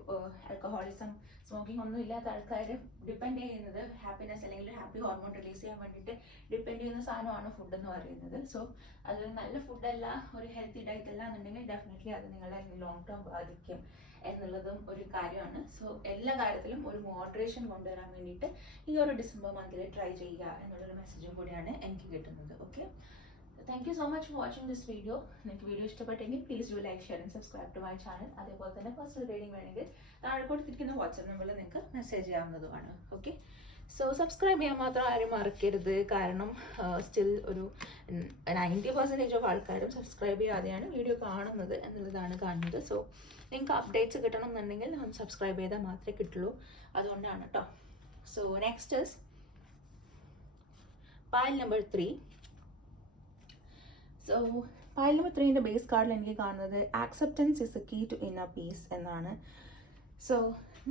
ആൽക്കഹോളിസം, സ്മോക്കിംഗ് ഒന്നും ഇല്ലാത്ത ആൾക്കാർ ഡിപ്പെൻഡ് ചെയ്യുന്നത് ഹാപ്പിനെസ് അല്ലെങ്കിൽ ഹാപ്പി ഹോർമോൺ റിലീസ് ചെയ്യാൻ വേണ്ടിയിട്ട് ഡിപ്പെൻഡ് ചെയ്യുന്ന സാധനമാണ് ഫുഡ് എന്ന് പറയുന്നത്. സോ അത് നല്ല ഫുഡല്ല, ഒരു ഹെൽത്തി ഡയറ്റ് അല്ല എന്നുണ്ടെങ്കിൽ ഡെഫിനറ്റ്ലി അത് നിങ്ങളെ ലോങ് ടേം ബാധിക്കും എന്നുള്ളതും ഒരു കാര്യമാണ്. സോ എല്ലാ കാര്യത്തിലും ഒരു മോഡറേഷൻ കൊണ്ടുവരാൻ വേണ്ടിയിട്ട് ഈ ഒരു ഡിസംബർ മന്തിൽ ട്രൈ ചെയ്യുക എന്നുള്ളൊരു മെസ്സേജും കൂടിയാണ് എനിക്ക് കിട്ടുന്നത്. Okay, thank you so much for watching this video. നിങ്ങൾക്ക് വീഡിയോ ഇഷ്ടപ്പെട്ടെങ്കിൽ please do like, share and subscribe to my channel. അതേപോലെ തന്നെ പേഴ്സണൽ റീഡിംഗ് വേണമെങ്കിൽ താഴെ കൊടുത്തിരിക്കുന്ന വാട്സ്ആപ്പ് നമ്പറിൽ നിങ്ങൾക്ക് മെസ്സേജ് ചെയ്യാവുന്നതുമാണ്. ഓക്കെ, സോ സബ്സ്ക്രൈബ് ചെയ്യാൻ മാത്രം ആരും മറക്കരുത്. കാരണം സ്റ്റിൽ ഒരു 90% ഓഫ് ആൾക്കാരും സബ്സ്ക്രൈബ് ചെയ്യാതെയാണ് വീഡിയോ കാണുന്നത് എന്നുള്ളതാണ് കാണുന്നത്. സോ നിങ്ങൾക്ക് അപ്ഡേറ്റ്സ് കിട്ടണം എന്നുണ്ടെങ്കിൽ സബ്സ്ക്രൈബ് ചെയ്താൽ മാത്രമേ കിട്ടുള്ളൂ. അതുകൊണ്ടാണ് കേട്ടോ. So next is pile number 3. So pile number 3ൻ്റെ ബേസ് കാർഡിൽ എനിക്ക് കാണുന്നത് acceptance is the key to inner peace എന്നാണ്. സോ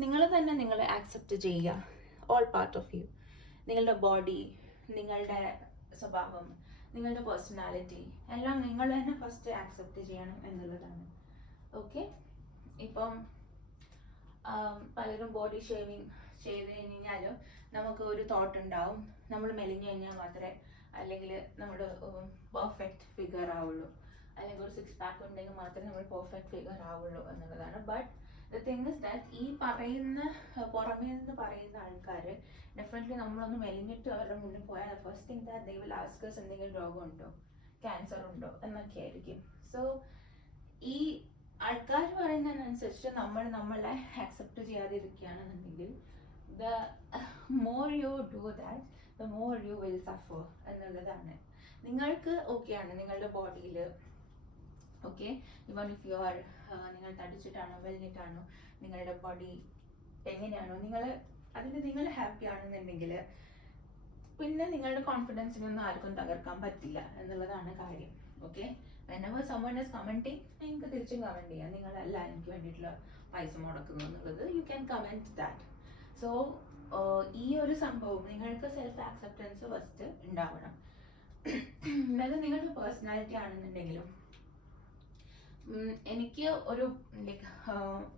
നിങ്ങൾ തന്നെ നിങ്ങളെ ആക്സെപ്റ്റ് ചെയ്യുക, ഓൾ പാർട്ട് ഓഫ് യു. നിങ്ങളുടെ ബോഡി, നിങ്ങളുടെ സ്വഭാവം, നിങ്ങളുടെ പേഴ്സണാലിറ്റി എല്ലാം നിങ്ങൾ തന്നെ ഫസ്റ്റ് ആക്സെപ്റ്റ് ചെയ്യണം എന്നുള്ളതാണ്. ഓക്കെ, ഇപ്പം പലരും ബോഡി ഷേവിങ് ചെയ്ത് കഴിഞ്ഞാലും നമുക്ക് ഒരു തോട്ട് ഉണ്ടാവും, നമ്മൾ മെലിഞ്ഞു കഴിഞ്ഞാൽ മാത്രമേ അല്ലെങ്കിൽ നമ്മൾ പെർഫെക്റ്റ് ഫിഗർ ആവുള്ളൂ, അല്ലെങ്കിൽ ഒരു 6 പാക്ക് ഉണ്ടെങ്കിൽ മാത്രമേ നമ്മൾ പെർഫെക്റ്റ് ഫിഗർ ആവുള്ളൂ എന്നുള്ളതാണ്. But the thing is that ഈ പറയുന്ന പുറമേ നിന്ന് പറയുന്ന ആൾക്കാർ ഡെഫിനറ്റ്ലി നമ്മളൊന്ന് മെലിഞ്ഞിട്ട് അവരുടെ മുന്നിൽ പോയാൽ first thing that they will ask us എന്തെങ്കിലും രോഗമുണ്ടോ, ക്യാൻസർ ഉണ്ടോ എന്നൊക്കെ ആയിരിക്കും. സോ ഈ ആൾക്കാർ പറയുന്നതിനനുസരിച്ച് നമ്മൾ നമ്മളെ ആക്സെപ്റ്റ് ചെയ്യാതിരിക്കുകയാണെന്നുണ്ടെങ്കിൽ the more you do that the more you will suffer എന്നുള്ളതാണ്. നിങ്ങൾക്ക് ഓക്കെയാണ് നിങ്ങളുടെ ബോഡിയിൽ, okay, even if you are നിങ്ങൾ തടിച്ചിട്ടാണോ വെല്ലിട്ടാണോ നിങ്ങളുടെ ബോഡി എങ്ങനെയാണോ നിങ്ങൾ ഹാപ്പി ആണെന്നുണ്ടെങ്കിൽ പിന്നെ നിങ്ങളുടെ കോൺഫിഡൻസിനൊന്നും ആർക്കും തകർക്കാൻ പറ്റില്ല എന്നുള്ളതാണ് കാര്യം. Okay, whenever someone is commenting, നിങ്ങൾക്ക് തിരിച്ചും കമൻറ്റ് ചെയ്യാം. നിങ്ങളല്ല എനിക്ക് വേണ്ടിയിട്ടുള്ള പൈസ മുടക്കുന്നു എന്നുള്ളത്, you can comment that. So ഈ ഒരു സംഭവം നിങ്ങൾക്ക് സെൽഫ് ആക്സെപ്റ്റൻസ് ഫസ്റ്റ് ഉണ്ടാവണം. അതായത് നിങ്ങളുടെ പേഴ്സണാലിറ്റി ആണെന്നുണ്ടെങ്കിലും എനിക്ക് ഒരു like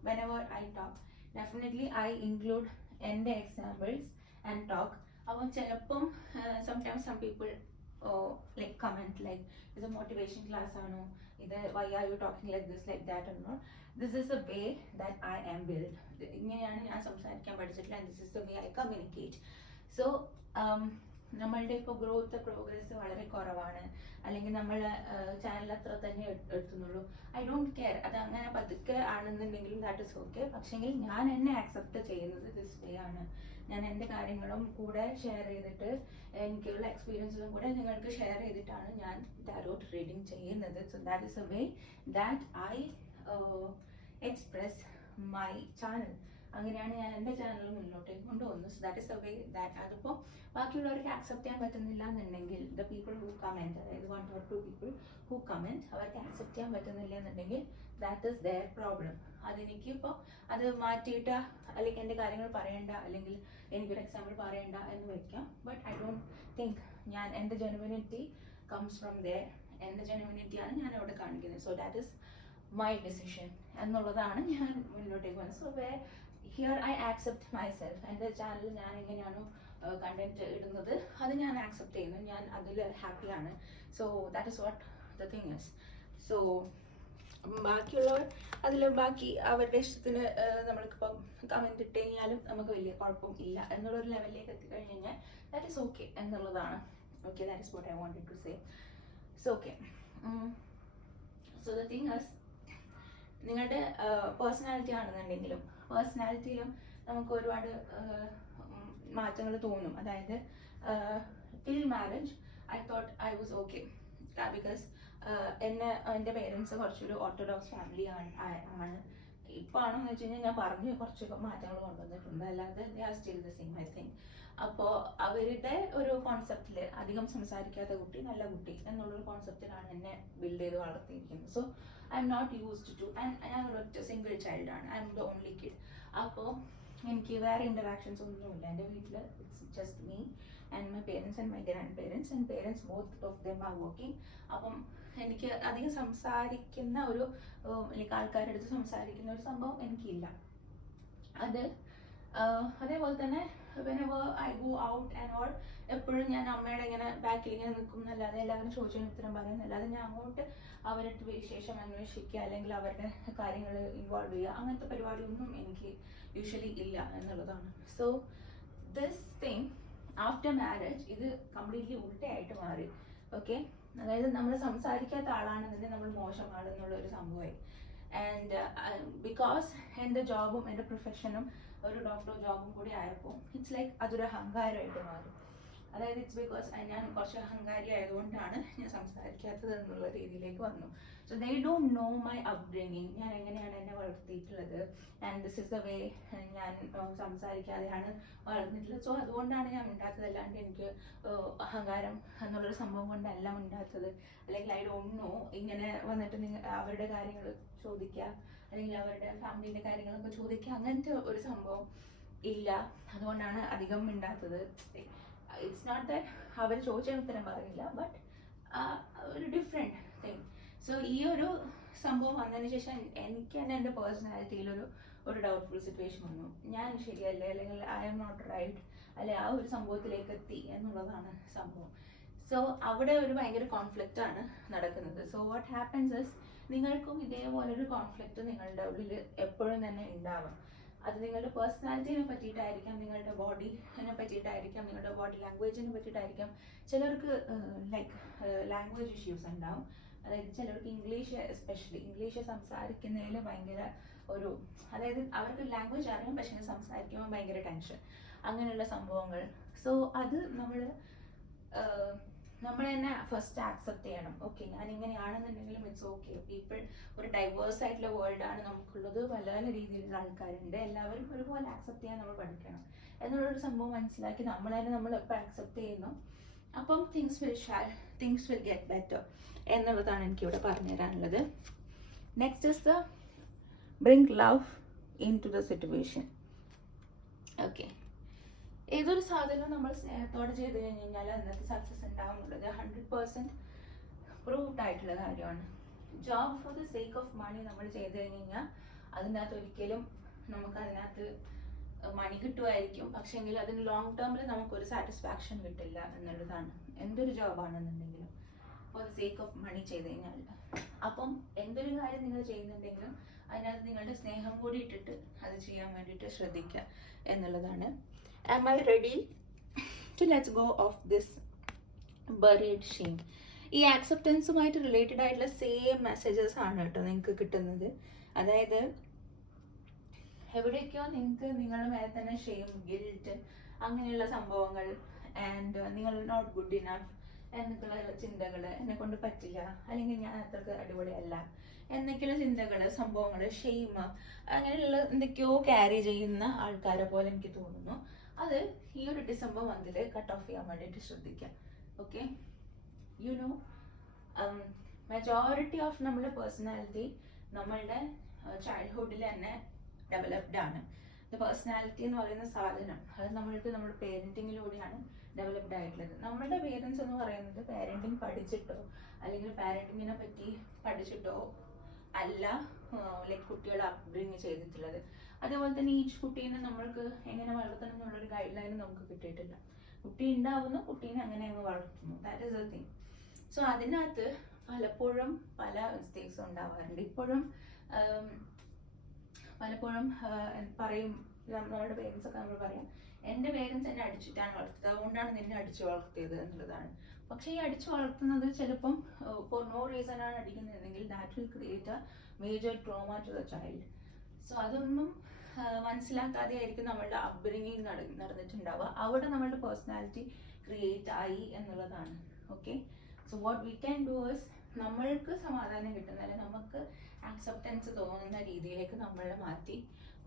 whenever I talk definitely I include എൻ്റെ എക്സാമ്പിൾസ് ആൻഡ് ടോക്ക്. അപ്പം ചിലപ്പം sometimes some people like comment like ഇത് മോട്ടിവേഷൻ ക്ലാസ് ആണോ, ഇത് why are you talking like this like that or not. This is the way that I am built. ഇങ്ങനെയാണ് ഞാൻ സംസാരിക്കാൻ പഠിച്ചിട്ടില്ല, and this is the way I communicate. So നമ്മളുടെ ഇപ്പോൾ growth progress വളരെ കുറവാണ്, അല്ലെങ്കിൽ നമ്മൾ ചാനൽ അത്ര തന്നെ എത്തുന്നുള്ളൂ, ഐ ഡോണ്ട് കെയർ. അത് അങ്ങനെ പതുക്കെ ആണെന്നുണ്ടെങ്കിലും ദാറ്റ് ഇസ് ഓക്കെ. പക്ഷെങ്കിൽ ഞാൻ എന്നെ ആക്സെപ്റ്റ് ചെയ്യുന്നത് ദിസ് വേ ആണ്. ഞാൻ എൻ്റെ കാര്യങ്ങളും കൂടെ ഷെയർ ചെയ്തിട്ട് എനിക്കുള്ള എക്സ്പീരിയൻസും കൂടെ നിങ്ങൾക്ക് ഷെയർ ചെയ്തിട്ടാണ് ഞാൻ ടാരോട്ട് റീഡിങ് ചെയ്യുന്നത്. So that is a way that I express my channel. അങ്ങനെയാണ് ഞാൻ എൻ്റെ ചാനൽ മുന്നോട്ടേക്ക് കൊണ്ടുപോകുന്നത്. So that is a way that അതിപ്പോൾ ബാക്കിയുള്ളവർക്ക് ആക്സെപ്റ്റ് ചെയ്യാൻ പറ്റുന്നില്ല എന്നുണ്ടെങ്കിൽ ദ പീപ്പിൾ ഹൂ കമൻറ്റ്, അതായത് 1 or 2 പീപ്പിൾ ഹൂ കമൻറ്റ്, അവർക്ക് ആക്സെപ്റ്റ് ചെയ്യാൻ പറ്റുന്നില്ല എന്നുണ്ടെങ്കിൽ ദാറ്റ് ഇസ് ദെയർ പ്രോബ്ലം. അതെനിക്കിപ്പോൾ അത് മാറ്റിയിട്ട് അല്ലെങ്കിൽ എൻ്റെ കാര്യങ്ങൾ പറയണ്ട, അല്ലെങ്കിൽ എനിക്കൊരു എക്സാമ്പിൾ പറയണ്ട എന്ന് വയ്ക്കാം. ബട്ട് ഐ ഡോണ്ട് തിങ്ക് ഞാൻ എൻ്റെ ജെനുവിനിറ്റി കംസ് ഫ്രം ദെയർ. എൻ്റെ ജെനുവിനിറ്റിയാണ് ഞാൻ അവിടെ കാണിക്കുന്നത്. So that is my decision എന്നുള്ളതാണ് ഞാൻ മുന്നോട്ടേക്ക് വന്നത്. So here I accept myself. എൻ്റെ ചാനലിൽ ഞാൻ എങ്ങനെയാണോ കണ്ടന്റ് ഇടുന്നത് അത് ഞാൻ ആക്സെപ്റ്റ് ചെയ്യുന്നു, ഞാൻ അതിൽ ഹാപ്പിയാണ്. So that is what the thing is. So ബാക്കിയുള്ളവർ അതിൽ ബാക്കി അവരുടെ ഇഷ്ടത്തിന് നമ്മൾക്കിപ്പം കമൻറ്റ് ഇട്ട് കഴിഞ്ഞാലും നമുക്ക് വലിയ കുഴപ്പം ഇല്ല എന്നുള്ളൊരു ലെവലിലേക്ക് എത്തിക്കഴിഞ്ഞ് കഴിഞ്ഞാൽ ദാറ്റ് ഇസ് ഓക്കെ എന്നുള്ളതാണ്. Okay, that is what I wanted to say. So okay, so the thing is നിങ്ങളുടെ പേഴ്സണാലിറ്റി ആണെന്നുണ്ടെങ്കിലും പേഴ്സണാലിറ്റിയിലും നമുക്ക് ഒരുപാട് മാറ്റങ്ങൾ തോന്നും. അതായത് till marriage I thought I was okay, because എൻ്റെ പേരൻസ് കുറച്ചൊരു ഓർത്തഡോക്സ് ഫാമിലി ആണ്. ഇപ്പോൾ ആണെന്ന് വെച്ച് കഴിഞ്ഞാൽ ഞാൻ പറഞ്ഞ് കുറച്ച് മാറ്റങ്ങൾ കൊണ്ടുവന്നിട്ടുണ്ട്, അല്ലാതെ they are still the same I think. അപ്പോൾ അവരുടെ ഒരു കോൺസെപ്റ്റിൽ അധികം സംസാരിക്കാത്ത കുട്ടി നല്ല കുട്ടി എന്നുള്ളൊരു കോൺസെപ്റ്റിലാണ് എന്നെ ബിൽഡ് ചെയ്ത് വളർത്തിയിരിക്കുന്നത്. So I'm not used to, and ഞാൻ ഒരൊറ്റ സിംഗിൾ ചൈൽഡാണ്, I'm the only kid. അപ്പോൾ എനിക്ക് വേറെ ഇൻ്ററാക്ഷൻസ് ഒന്നുമില്ല എൻ്റെ വീട്ടിൽ. It's just me and my parents and my grandparents and parents both of them are working. അപ്പം എനിക്ക് അധികം സംസാരിക്കുന്ന ഒരു ലൈക്ക് ആൾക്കാരുടെ അടുത്ത് സംസാരിക്കുന്ന ഒരു സംഭവം എനിക്കില്ല. അത് അതേപോലെ തന്നെ whenever I go out and all, എപ്പോഴും ഞാൻ അമ്മയുടെ ഇങ്ങനെ ബാക്കിൽ ഇങ്ങനെ നിൽക്കും എന്നല്ലാതെ എല്ലാവരും ചോദിച്ചതിന് ഉത്തരം പറയുന്നല്ലാതെ ഞാൻ അങ്ങോട്ട് അവരുടെ വിശേഷം അന്വേഷിക്കുക അല്ലെങ്കിൽ അവരുടെ കാര്യങ്ങൾ ഇൻവോൾവ് ചെയ്യുക അങ്ങനത്തെ പരിപാടിയൊന്നും എനിക്ക് യൂഷ്വലി ഇല്ല എന്നുള്ളതാണ്. So this thing after marriage ഇത് കംപ്ലീറ്റ്ലി ഉൾട്ടയായിട്ട് മാറി. ഓക്കെ, അതായത് നമ്മൾ സംസാരിക്കാത്ത ആളാണെന്നുണ്ടെങ്കിൽ നമ്മൾ മോശം ആളെന്നുള്ളൊരു സംഭവമായി. ആൻഡ് ബിക്കോസ് എൻ്റെ ജോബും എൻ്റെ പ്രൊഫഷനും ഒരു ഡോക്ടർ ജോബും കൂടി ആയപ്പോൾ ഇറ്റ്സ് ലൈക്ക് അതൊരു അഹങ്കാരമായിട്ട് മാറി. അതായത് ഇറ്റ്സ് ബിക്കോസ് ഞാൻ കുറച്ച് അഹങ്കാരി ആയതുകൊണ്ടാണ് ഞാൻ സംസാരിക്കാത്തത് എന്നുള്ള രീതിയിലേക്ക് വന്നു. So they don't know my upbringing, ഞാൻ എങ്ങനെയാണ് എന്നെ വളർത്തിയിട്ടുള്ളത് and this is the way ഞാൻ സംസാരിക്കാതെയാണ് വളർന്നിട്ടുള്ളത്. സോ അതുകൊണ്ടാണ് ഞാൻ ഉണ്ടാത്തത്, അല്ലാണ്ട് എനിക്ക് അഹങ്കാരം എന്നുള്ളൊരു സംഭവം കൊണ്ടല്ല ഉണ്ടാത്തത്. അല്ലെങ്കിൽ ഐ ഡോണ്ട് നോ ഇങ്ങനെ വന്നിട്ട് അവരുടെ കാര്യങ്ങൾ ചോദിക്കുക അല്ലെങ്കിൽ അവരുടെ ഫാമിലിയുടെ കാര്യങ്ങളൊക്കെ ചോദിക്കുക അങ്ങനത്തെ ഒരു സംഭവം ഇല്ല. അതുകൊണ്ടാണ് അധികം ഉണ്ടാത്തത്. ഇറ്റ്സ് നോട്ട് ദാറ്റ് അവർ ചോദിച്ച ഉത്തരം പറയില്ല, ബട്ട് ഒരു ഡിഫറെൻറ്റ് തിങ്. സോ ഈ ഒരു സംഭവം വന്നതിന് ശേഷം എനിക്ക് തന്നെ എൻ്റെ പേഴ്സണാലിറ്റിയിലൊരു ഡൗട്ട്ഫുൾ സിറ്റുവേഷൻ വന്നു. ഞാൻ ശരിയല്ലേ അല്ലെങ്കിൽ ഐ ആം നോട്ട് റൈറ്റ് അല്ലെ ആ ഒരു സംഭവത്തിലേക്ക് എത്തി എന്നുള്ളതാണ് സംഭവം. സോ അവിടെ ഒരു ഭയങ്കര കോൺഫ്ലിക്റ്റ് ആണ് നടക്കുന്നത്. സോ വാട്ട് ഹാപ്പൻസ് ഇസ് നിങ്ങൾക്കും ഇതേപോലൊരു കോൺഫ്ലിക്റ്റ് നിങ്ങളുടെ ഉള്ളിൽ എപ്പോഴും തന്നെ ഉണ്ടാവാം. അത് നിങ്ങളുടെ പേഴ്സണാലിറ്റിനെ പറ്റിയിട്ടായിരിക്കാം, നിങ്ങളുടെ ബോഡിനെ പറ്റിയിട്ടായിരിക്കാം, നിങ്ങളുടെ ബോഡി ലാംഗ്വേജിനെ പറ്റിയിട്ടായിരിക്കാം. ചിലർക്ക് ലൈക്ക് ലാംഗ്വേജ് ഇഷ്യൂസ് ഉണ്ടാവും. അതായത് ചിലർക്ക് ഇംഗ്ലീഷ് എസ്പെഷ്യലി ഇംഗ്ലീഷ് സംസാരിക്കുന്നതിൽ ഭയങ്കര അതായത് അവർക്ക് ലാംഗ്വേജ് അറിയാം പക്ഷേ സംസാരിക്കുമ്പോൾ ഭയങ്കര ടെൻഷൻ, അങ്ങനെയുള്ള സംഭവങ്ങൾ. സോ അത് നമ്മൾ തന്നെ ഫസ്റ്റ് ആക്സെപ്റ്റ് ചെയ്യണം. ഓക്കെ, ഞാൻ ഇങ്ങനെയാണെന്നുണ്ടെങ്കിലും ഇറ്റ്സ് ഓക്കെ. പീപ്പിൾ ഒരു ഡൈവേഴ്സ് ആയിട്ടുള്ള വേൾഡ് ആണ് നമുക്കുള്ളത്, പല പല രീതിയിലുള്ള ആൾക്കാരുണ്ട്. എല്ലാവരും ഒരുപോലെ ആക്സെപ്റ്റ് ചെയ്യാൻ നമ്മൾ പഠിക്കണം എന്നുള്ളൊരു സംഭവം മനസ്സിലാക്കി നമ്മൾ തന്നെ നമ്മൾ എപ്പോൾ ആക്സെപ്റ്റ് ചെയ്യുന്നു അപ്പം തിങ്സ് വിൽ ഗെറ്റ് ബെറ്റർ എന്നുള്ളതാണ് എനിക്കിവിടെ പറഞ്ഞു തരാനുള്ളത്. Next is the bring love into the situation. Okay, ഏതൊരു സാധനവും നമ്മൾ സ്നേഹത്തോടെ ചെയ്ത് കഴിഞ്ഞാൽ അതിനകത്ത് സക്സസ് ഉണ്ടാവും എന്നുള്ളത് 100% പ്രൂവ്ഡ് ആയിട്ടുള്ള കാര്യമാണ്. Job for the sake of money നമ്മൾ ചെയ്ത് കഴിഞ്ഞാൽ അതിനകത്ത് ഒരിക്കലും നമുക്ക് അതിനകത്ത് മണി കിട്ടുമായിരിക്കും, പക്ഷേങ്കിൽ അതിന് ലോങ് ടേമിൽ നമുക്കൊരു സാറ്റിസ്ഫാക്ഷൻ കിട്ടില്ല എന്നുള്ളതാണ്. എന്തൊരു ജോബാണെന്നുണ്ടെങ്കിലും for the sake of money ചെയ്ത് കഴിഞ്ഞാൽ. അപ്പം എന്തൊരു കാര്യം നിങ്ങൾ ചെയ്യുന്നുണ്ടെങ്കിലും അതിനകത്ത് നിങ്ങളുടെ സ്നേഹം കൂടി ഇട്ടിട്ട് അത് ചെയ്യാൻ വേണ്ടിയിട്ട് ശ്രദ്ധിക്കുക എന്നുള്ളതാണ്. Am I ready to let's go of this buried shame? ഈ ആക്സെപ്റ്റൻസുമായിട്ട് റിലേറ്റഡ് ആയിട്ടുള്ള സെയിം മെസ്സേജസ് ആണ് കേട്ടോ നിങ്ങൾക്ക് കിട്ടുന്നത്. അതായത് എവിടെയൊക്കെയോ നിങ്ങൾക്ക് നിങ്ങളുടെ മേലെ തന്നെ ഷെയിം, ഗിൽറ്റ് അങ്ങനെയുള്ള സംഭവങ്ങൾ ആൻഡ് നിങ്ങൾ നോട്ട് ഗുഡ് ഇനഫ് എന്നൊക്കെയുള്ള ചിന്തകൾ, എന്നെ കൊണ്ട് പറ്റില്ല അല്ലെങ്കിൽ ഞാൻ അത്രക്ക് അടിപൊളിയല്ല എന്നൊക്കെയുള്ള ചിന്തകൾ, സംഭവങ്ങൾ, ഷെയിം അങ്ങനെയുള്ള എന്തൊക്കെയോ ക്യാരി ചെയ്യുന്ന ആൾക്കാരെ പോലെ എനിക്ക് തോന്നുന്നു. അത് ഈ ഒരു ഡിസംബർ മന്തിൽ കട്ട് ഓഫ് ചെയ്യാൻ വേണ്ടിയിട്ട് ശ്രദ്ധിക്കാം. Okay, you know majority of നമ്മുടെ പേഴ്സണാലിറ്റി നമ്മളുടെ ചൈൽഡ്ഹുഡിൽ തന്നെ ഡെവലപ്ഡ് ആണ്. പേഴ്സണാലിറ്റി എന്ന് പറയുന്ന സാധനം അത് നമ്മുടെ പേരൻറ്റിങ്ങിലൂടെയാണ് ഡെവലപ്ഡ് ആയിട്ടുള്ളത്. നമ്മുടെ പേരൻസ് എന്ന് പറയുന്നത് പാരൻറ്റിങ് പഠിച്ചിട്ടോ അല്ലെങ്കിൽ പാരൻറ്റിങ്ങിനെ പറ്റി പഠിച്ചിട്ടോ അല്ല ലൈക്ക് കുട്ടികളെ അപ്ബ്രിങ് ചെയ്തിട്ടുള്ളത്. അതേപോലെ തന്നെ ഈച്ച് കുട്ടീനെ നമ്മൾക്ക് എങ്ങനെ വളർത്തണം എന്നുള്ളൊരു ഗൈഡ് ലൈൻ നമുക്ക് കിട്ടിയിട്ടില്ല. കുട്ടി ഉണ്ടാവുന്നു, കുട്ടീനെ അങ്ങനെ അങ്ങ് വളർത്തുന്നു, that is the thing. So അതിനകത്ത് പലപ്പോഴും പല മിസ്റ്റേക്സും ഉണ്ടാവാറുണ്ട്. പലപ്പോഴും പറയും നമ്മളുടെ പേരൻസ് ഒക്കെ നമ്മൾ പറയാം, എൻ്റെ പേരൻസ് എന്നെ അടിച്ചിട്ടാണ് വളർത്തിയത്, അതുകൊണ്ടാണ് നിന്നെ അടിച്ചു വളർത്തിയത് എന്നുള്ളതാണ്. പക്ഷേ ഈ അടിച്ചു വളർത്തുന്നത് ചിലപ്പം ഫോർ നോ റീസൺ ആണ് അടിക്കുന്നതെങ്കിൽ that will create a major trauma to the child. So അതൊന്നും മനസ്സിലാക്കാതെ ആയിരിക്കും നമ്മളുടെ അപ്ബ്രിങ്ങിങ് നടന്നിട്ടുണ്ടാവുക. അവിടെ നമ്മളുടെ പേഴ്സണാലിറ്റി ക്രിയേറ്റ് ആയി എന്നുള്ളതാണ്. Okay, so what we can do is നമ്മൾക്ക് സമാധാനം കിട്ടുന്ന അല്ലെങ്കിൽ നമുക്ക് ആക്സെപ്റ്റൻസ് തോന്നുന്ന രീതിയിലേക്ക് നമ്മളെ മാറ്റി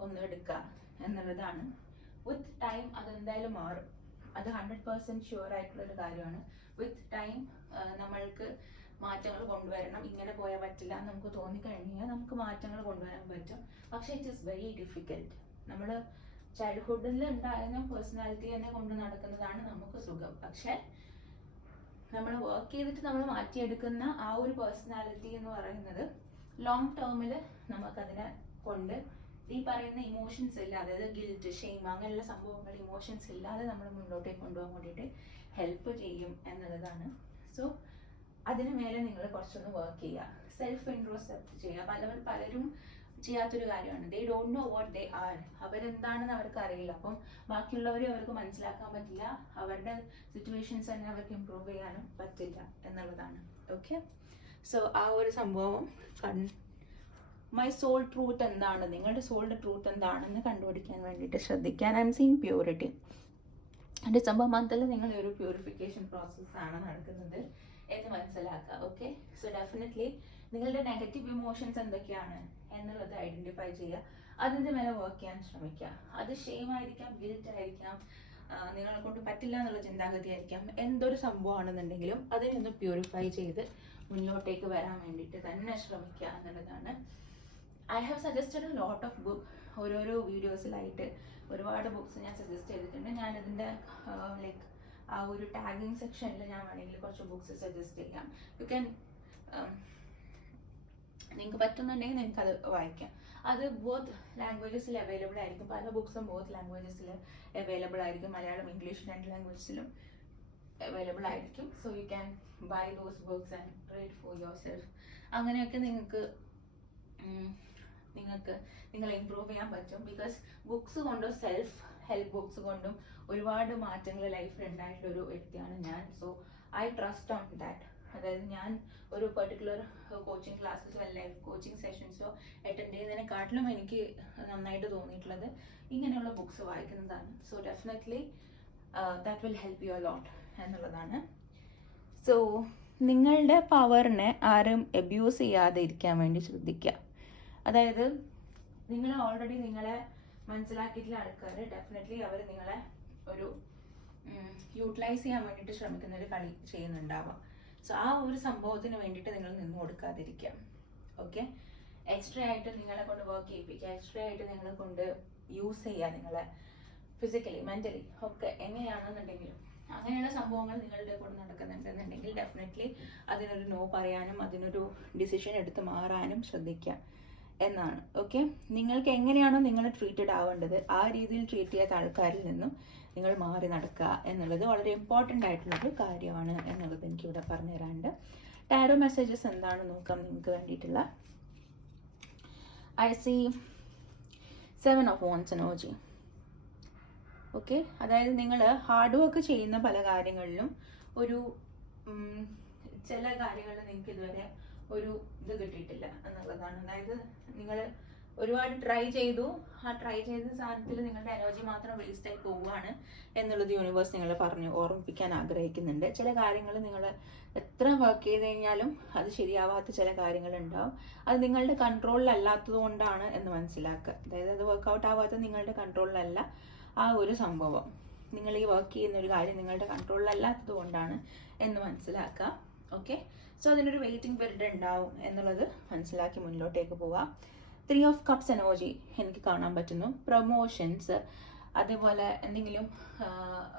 ഒന്ന് എടുക്കുക എന്നുള്ളതാണ്. വിത്ത് ടൈം അതെന്തായാലും മാറും, അത് 100% ഷുവർ ആയിട്ടുള്ളൊരു കാര്യമാണ്. വിത്ത് ടൈം നമ്മൾക്ക് മാറ്റങ്ങൾ കൊണ്ടുവരണം. ഇങ്ങനെ പോയാൽ പറ്റില്ല എന്ന് നമുക്ക് തോന്നിക്കഴിഞ്ഞാൽ നമുക്ക് മാറ്റങ്ങൾ കൊണ്ടുവരാൻ പറ്റും. പക്ഷേ ഇറ്റ് ഈസ് വെരി ഡിഫിക്കൽട്ട്. നമ്മൾ ചൈൽഡ്ഹുഡിൽ ഉണ്ടായിരുന്ന പേഴ്സണാലിറ്റി തന്നെ കൊണ്ട് നടക്കുന്നതാണ് നമുക്ക് സുഖം. പക്ഷെ നമ്മൾ വർക്ക് ചെയ്തിട്ട് നമ്മൾ മാറ്റിയെടുക്കുന്ന ആ ഒരു പേഴ്സണാലിറ്റി എന്ന് പറയുന്നത് ലോങ് ടേമിൽ നമുക്കതിനെ കൊണ്ട് ഈ പറയുന്ന ഇമോഷൻസ് ഇല്ലാതെ, അതായത് ഗിൽറ്റ്, ഷെയിം അങ്ങനെയുള്ള സംഭവങ്ങൾ ഇമോഷൻസ് ഇല്ലാതെ നമ്മൾ മുന്നോട്ടേക്ക് കൊണ്ടുപോകാൻ വേണ്ടിയിട്ട് ഹെൽപ്പ് ചെയ്യും എന്നുള്ളതാണ്. സോ അതിന് മേലെ നിങ്ങൾ കുറച്ചൊന്ന് വർക്ക് ചെയ്യുക, സെൽഫ് ഇൻട്രോസ്പെക്ട് ചെയ്യുക. പലരും ചെയ്യാത്തൊരു കാര്യമാണ്. They don't know what they are. അവരെന്താണെന്ന് അവർക്ക് അറിയില്ല. അപ്പം ബാക്കിയുള്ളവരെ അവർക്ക് മനസ്സിലാക്കാൻ പറ്റില്ല, അവരുടെ സിറ്റുവേഷൻസ് തന്നെ അവർക്ക് ഇമ്പ്രൂവ് ചെയ്യാനും പറ്റില്ല എന്നുള്ളതാണ്. ഓക്കെ, സോ ആ ഒരു സംഭവം മൈ സോൾ ട്രൂത്ത് എന്താണ്, നിങ്ങളുടെ സോളിൻ്റെ ട്രൂത്ത് എന്താണെന്ന് കണ്ടുപിടിക്കാൻ വേണ്ടിയിട്ട് ശ്രദ്ധിക്കാൻ. I'm seeing purity. December മന്തിൽ നിങ്ങൾ ഒരു പ്യൂരിഫിക്കേഷൻ പ്രോസസ്സാണ് നടക്കുന്നത് എന്ന് മനസ്സിലാക്കുക. ഓക്കെ, സോ ഡെഫിനറ്റ്ലി നിങ്ങളുടെ നെഗറ്റീവ് ഇമോഷൻസ് എന്തൊക്കെയാണ് എന്നുള്ളത് ഐഡന്റിഫൈ ചെയ്യുക, അതിൻ്റെ മേലെ വർക്ക് ചെയ്യാൻ ശ്രമിക്കുക. അത് ഷെയിം ആയിരിക്കാം, ഗിൽറ്റ് ആയിരിക്കാം, നിങ്ങളെ കൊണ്ട് പറ്റില്ല എന്നുള്ള ചിന്താഗതി ആയിരിക്കാം, എന്തൊരു സംഭവമാണെന്നുണ്ടെങ്കിലും അതിനൊന്ന് പ്യൂരിഫൈ ചെയ്ത് മുന്നോട്ടേക്ക് വരാൻ വേണ്ടിയിട്ട് തന്നെ ശ്രമിക്കുക എന്നുള്ളതാണ്. I have suggested a lot of book. ഓരോരോ വീഡിയോസിലായിട്ട് ഒരുപാട് ബുക്സ് ഞാൻ സജസ്റ്റ് ചെയ്തിട്ടുണ്ട്. ഞാനതിൻ്റെ ലൈക്ക് ആ ഒരു ടാഗിങ് സെക്ഷനിൽ ഞാൻ വേണമെങ്കിൽ കുറച്ച് ബുക്സ് സജസ്റ്റ് ചെയ്യാം. യു ക്യാൻ നിങ്ങൾക്ക് പറ്റുന്നുണ്ടെങ്കിൽ നിങ്ങൾക്ക് അത് വായിക്കാം. അത് ബോത്ത് ലാംഗ്വേജസിൽ അവൈലബിൾ ആയിരിക്കും. പല ബുക്സും ബോത്ത് ലാംഗ്വേജസിൽ അവൈലബിൾ ആയിരിക്കും. മലയാളം, ഇംഗ്ലീഷ്, 2 ലാംഗ്വേജസിലും അവൈലബിൾ ആയിരിക്കും. So you can buy those books and read for yourself. അങ്ങനെയൊക്കെ നിങ്ങൾ ഇമ്പ്രൂവ് ചെയ്യാൻ പറ്റും. ബിക്കോസ് ബുക്സ് കൊണ്ടും സെൽഫ് ഹെൽപ്പ് ബുക്സ് കൊണ്ടും ഒരുപാട് മാറ്റങ്ങൾ ലൈഫിൽ ഉണ്ടായിട്ടൊരു വ്യക്തിയാണ് ഞാൻ. So I trust on that. അതായത് ഞാൻ ഒരു പെർട്ടിക്കുലർ കോച്ചിങ് ക്ലാസ്സസോ ലൈഫ് കോച്ചിങ് സെഷൻസോ അറ്റൻഡ് ചെയ്യുന്നതിനെക്കാട്ടിലും എനിക്ക് നന്നായിട്ട് തോന്നിയിട്ടുള്ളത് ഇങ്ങനെയുള്ള ബുക്സ് വായിക്കുന്നതാണ്. So definitely that will help you a lot എന്നുള്ളതാണ്. സോ നിങ്ങളുടെ പവറിനെ ആരും അബ്യൂസ് ചെയ്യാതെ ഇരിക്കാൻ വേണ്ടി ശ്രദ്ധിക്കുക. അതായത് നിങ്ങൾ ഓൾറെഡി നിങ്ങളെ മനസ്സിലാക്കിയിട്ടുള്ള ആൾക്കാർ ഡെഫിനറ്റ്ലി അവർ നിങ്ങളെ ഒരു യൂട്ടിലൈസ് ചെയ്യാൻ വേണ്ടിയിട്ട് ശ്രമിക്കുന്ന ഒരു കളി ചെയ്യുന്നുണ്ടാവാം. സോ ആ ഒരു സംഭവത്തിന് വേണ്ടിയിട്ട് നിങ്ങൾ നിന്ന് കൊടുക്കാതിരിക്കുക. ഓക്കെ, എക്സ്ട്രാ ആയിട്ട് നിങ്ങളെ കൊണ്ട് വർക്ക് ചെയ്യിപ്പിക്കുക, എക്സ്ട്രാ ആയിട്ട് നിങ്ങളെ കൊണ്ട് യൂസ് ചെയ്യുക, നിങ്ങളെ ഫിസിക്കലി മെന്റലി ഒക്കെ എങ്ങനെയാണെന്നുണ്ടെങ്കിലും അങ്ങനെയുള്ള സംഭവങ്ങൾ നിങ്ങളുടെ കൂടെ നടക്കുന്നുണ്ടെന്നുണ്ടെങ്കിൽ ഡെഫിനറ്റ്ലി അതിനൊരു നോ പറയാനും അതിനൊരു ഡിസിഷൻ എടുത്ത് മാറാനും ശ്രദ്ധിക്കുക എന്നാണ്. ഓക്കെ, നിങ്ങൾക്ക് എങ്ങനെയാണോ നിങ്ങൾ ട്രീറ്റഡ് ആവേണ്ടത് ആ രീതിയിൽ ട്രീറ്റ് ചെയ്യാത്ത ആൾക്കാരിൽ നിന്നും നിങ്ങൾ മാറി നടക്കുക എന്നുള്ളത് വളരെ ഇമ്പോർട്ടൻ്റ് ആയിട്ടുള്ളൊരു കാര്യമാണ് എന്നുള്ളത് എനിക്കിവിടെ പറഞ്ഞു തരാനുണ്ട്. ടാരോ മെസ്സേജസ് എന്താണെന്ന് നോക്കാം നിങ്ങൾക്ക് വേണ്ടിയിട്ടുള്ള. I see 7 of Wands energy. Okay, അതായത് നിങ്ങൾ ഹാർഡ് വർക്ക് ചെയ്യുന്ന പല കാര്യങ്ങളിലും ഒരു ചില കാര്യങ്ങളിൽ നിങ്ങൾക്ക് ഇതുവരെ ഒരു ഇത് കിട്ടിയിട്ടില്ല എന്നുള്ളതാണ്. അതായത് നിങ്ങൾ ഒരുപാട് ട്രൈ ചെയ്തു, ആ ട്രൈ ചെയ്ത സാധനത്തിൽ നിങ്ങളുടെ എനർജി മാത്രം വേസ്റ്റ് ആയി പോവുകയാണ് എന്നുള്ളത് യൂണിവേഴ്സ് നിങ്ങളെ ഓർമ്മിപ്പിക്കാൻ ആഗ്രഹിക്കുന്നുണ്ട്. ചില കാര്യങ്ങൾ നിങ്ങൾ എത്ര വർക്ക് ചെയ്ത് കഴിഞ്ഞാലും അത് ശരിയാവാത്ത ചില കാര്യങ്ങളുണ്ടാവും. അത് നിങ്ങളുടെ കൺട്രോളിലല്ലാത്തത് കൊണ്ടാണ് എന്ന് മനസ്സിലാക്കുക. അതായത് അത് വർക്കൗട്ട് ആവാത്ത നിങ്ങളുടെ കൺട്രോളിലല്ല ആ ഒരു സംഭവം. നിങ്ങൾ ഈ വർക്ക് ചെയ്യുന്ന ഒരു കാര്യം നിങ്ങളുടെ കൺട്രോളിലല്ലാത്തത് കൊണ്ടാണ് എന്ന് മനസ്സിലാക്കുക. ഓക്കെ, സോ അതിനൊരു വെയിറ്റിംഗ് പീരീഡ് ഉണ്ടാവും എന്നുള്ളത് മനസ്സിലാക്കി മുന്നോട്ടേക്ക് പോവാം. 3 of Cups എനർജി എനിക്ക് കാണാൻ പറ്റുന്നു. പ്രൊമോഷൻസ്, അതേപോലെ എന്തെങ്കിലും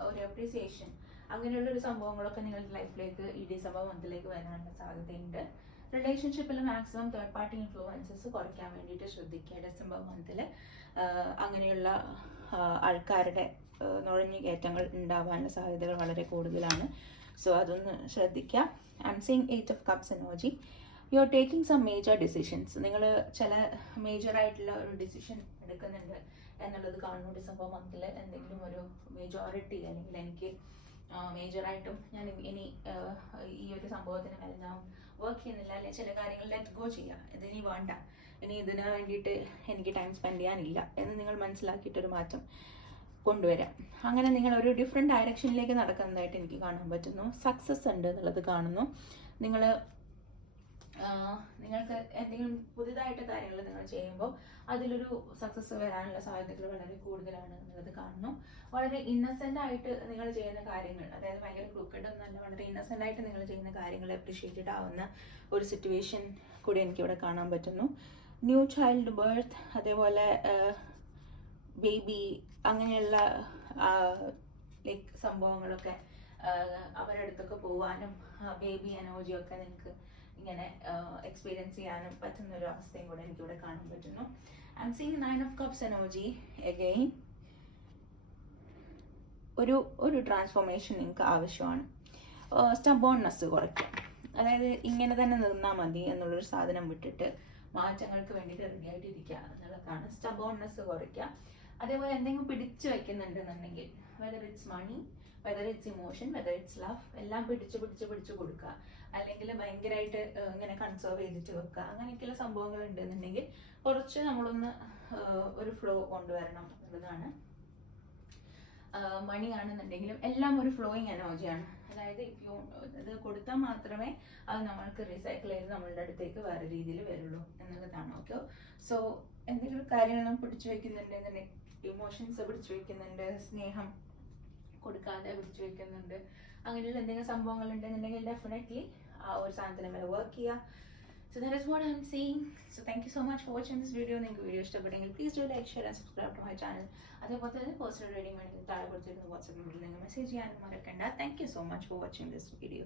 ഒരു അപ്രീസിയേഷൻ, അങ്ങനെയുള്ളൊരു സംഭവങ്ങളൊക്കെ നിങ്ങളുടെ ലൈഫിലേക്ക് ഈ ഡിസംബർ മന്തിലേക്ക് വരാനുള്ള സാധ്യതയുണ്ട്. റിലേഷൻഷിപ്പിൽ മാക്സിമം തേർഡ് പാർട്ടി ഇൻഫ്ലുവൻസസ് കുറയ്ക്കാൻ വേണ്ടിയിട്ട് ശ്രദ്ധിക്കുക. ഡിസംബർ മന്തിൽ അങ്ങനെയുള്ള ആൾക്കാരുടെ നുഴഞ്ഞുകയറ്റങ്ങൾ ഉണ്ടാവാനുള്ള സാധ്യതകൾ വളരെ കൂടുതലാണ്. സോ അതൊന്ന് ശ്രദ്ധിക്കുക. I'm seeing 8 of Cups energy. You are taking some major decisions. നിങ്ങൾ ചില മേജറായിട്ടുള്ള ഒരു ഡിസിഷൻ എടുക്കുന്നുണ്ട് എന്നുള്ളത് കാണുന്നു ഡിസംബർ മന്തിൽ. എന്തെങ്കിലും ഒരു മെജോറിറ്റി അല്ലെങ്കിൽ എനിക്ക് മേജറായിട്ടും ഞാൻ ഇനി ഈ ഒരു സംഭവത്തിന് മേലെ ഞാൻ വർക്ക് ചെയ്യുന്നില്ല, അല്ലെങ്കിൽ ചില കാര്യങ്ങൾ ലെറ്റ് ഗോ ചെയ്യുക, ഇതിനി വേണ്ട, ഇനി ഇതിന് വേണ്ടിയിട്ട് എനിക്ക് ടൈം സ്പെൻഡ് ചെയ്യാനില്ല എന്ന് നിങ്ങൾ മനസ്സിലാക്കിയിട്ടൊരു മാറ്റം കൊണ്ടുവരാം. അങ്ങനെ നിങ്ങൾ ഒരു ഡിഫറെൻറ്റ് ഡയറക്ഷനിലേക്ക് നടക്കുന്നതായിട്ട് എനിക്ക് കാണാൻ പറ്റുന്നു. സക്സസ് ഉണ്ട് എന്നുള്ളത് കാണുന്നു. നിങ്ങൾക്ക് എന്തെങ്കിലും പുതിയതായിട്ട് കാര്യങ്ങൾ നിങ്ങൾ ചെയ്യുമ്പോൾ അതിലൊരു സക്സസ് വരാനുള്ള സാധ്യതകൾ വളരെ കൂടുതലാണ് എന്നുള്ളത് കാണുന്നു. വളരെ ഇന്നസെൻ്റ് ആയിട്ട് നിങ്ങൾ ചെയ്യുന്ന കാര്യങ്ങൾ, അതായത് ഭയങ്കര ക്രൂക്കഡ് ഒന്നല്ല, വളരെ ഇന്നസെൻ്റ് ആയിട്ട് നിങ്ങൾ ചെയ്യുന്ന കാര്യങ്ങൾ അപ്രീഷിയേറ്റഡ് ആവുന്ന ഒരു സിറ്റുവേഷൻ കൂടി എനിക്കിവിടെ കാണാൻ പറ്റുന്നു. ന്യൂ ചൈൽഡ് ബർത്ത്, അതേപോലെ ബേബി, അങ്ങനെയുള്ള ലൈക്ക് സംഭവങ്ങളൊക്കെ അവരുടെ അടുത്തൊക്കെ പോവാനും ബേബി എനർജിയൊക്കെ നിങ്ങൾക്ക് ഇങ്ങനെ എക്സ്പീരിയൻസ് ചെയ്യാനും പറ്റുന്ന ഒരു അവസ്ഥയും കൂടെ എനിക്കിവിടെ കാണാൻ പറ്റുന്നു. I am seeing 9 of Cups energy again. ഒരു ട്രാൻസ്ഫോർമേഷൻ നിങ്ങൾക്ക് ആവശ്യമാണ്. സ്റ്റബോൺനെസ് കുറയ്ക്കുക, അതായത് ഇങ്ങനെ തന്നെ നിന്നാൽ മതി എന്നുള്ളൊരു സാധനം വിട്ടിട്ട് മാറ്റങ്ങൾക്ക് വേണ്ടിയിട്ട് റെഡി ആയിട്ടിരിക്കുക എന്നുള്ളതാണ്. സ്റ്റബോൺനെസ് കുറയ്ക്കുക. അതേപോലെ എന്തെങ്കിലും പിടിച്ചു വയ്ക്കുന്നുണ്ടെന്നുണ്ടെങ്കിൽ whether it's money, whether it's emotion, whether it's love, എല്ലാം പിടിച്ച് കൊടുക്കുക. അല്ലെങ്കിൽ ഭയങ്കരമായിട്ട് ഇങ്ങനെ കൺസേർവ് ചെയ്തിട്ട് വെക്കുക. അങ്ങനെയൊക്കെയുള്ള സംഭവങ്ങൾ ഉണ്ടെന്നുണ്ടെങ്കിൽ കുറച്ച് നമ്മളൊന്ന് ഒരു ഫ്ലോ കൊണ്ടുവരണം എന്നുള്ളതാണ്. മണി ആണെന്നുണ്ടെങ്കിലും എല്ലാം ഒരു ഫ്ലോയിങ് എനർജിയാണ്. അതായത് ഇത് കൊടുത്താൽ മാത്രമേ അത് നമ്മൾക്ക് റീസൈക്കിൾ ചെയ്ത് നമ്മളുടെ അടുത്തേക്ക് വേറെ രീതിയിൽ വരുള്ളൂ എന്നുള്ളതാണ്. ഓക്കെ, സോ എന്തെങ്കിലും കാര്യങ്ങൾ പിടിച്ചു വെക്കുന്നുണ്ട്, ഇമോഷൻസ് പിടിച്ചു വെക്കുന്നുണ്ട്, സ്നേഹം കൊടുക്കാതെ പിടിച്ചു വെക്കുന്നുണ്ട്, അങ്ങനെയുള്ള എന്തെങ്കിലും സംഭവങ്ങൾ ഉണ്ടെന്നുണ്ടെങ്കിൽ ഡെഫിനറ്റ്ലി ആ ഒരു സാധനത്തിന് മേലെ വർക്ക് ചെയ്യുക. So that is what I'm seeing. So thank you so much for watching this video. നിങ്ങൾക്ക് വീഡിയോ ഇഷ്ടപ്പെട്ടെങ്കിൽ please do like, share and subscribe to my channel. അതേപോലെ തന്നെ പേഴ്സണൽ റീഡിംഗ് വേണമെങ്കിൽ താഴെ കൊടുത്തിരുന്ന വാട്സ്ആപ്പ് നമ്പറിൽ നിങ്ങൾ മെസ്സേജ് ചെയ്യാനും മറക്കണ്ട. Thank you so much for watching this video.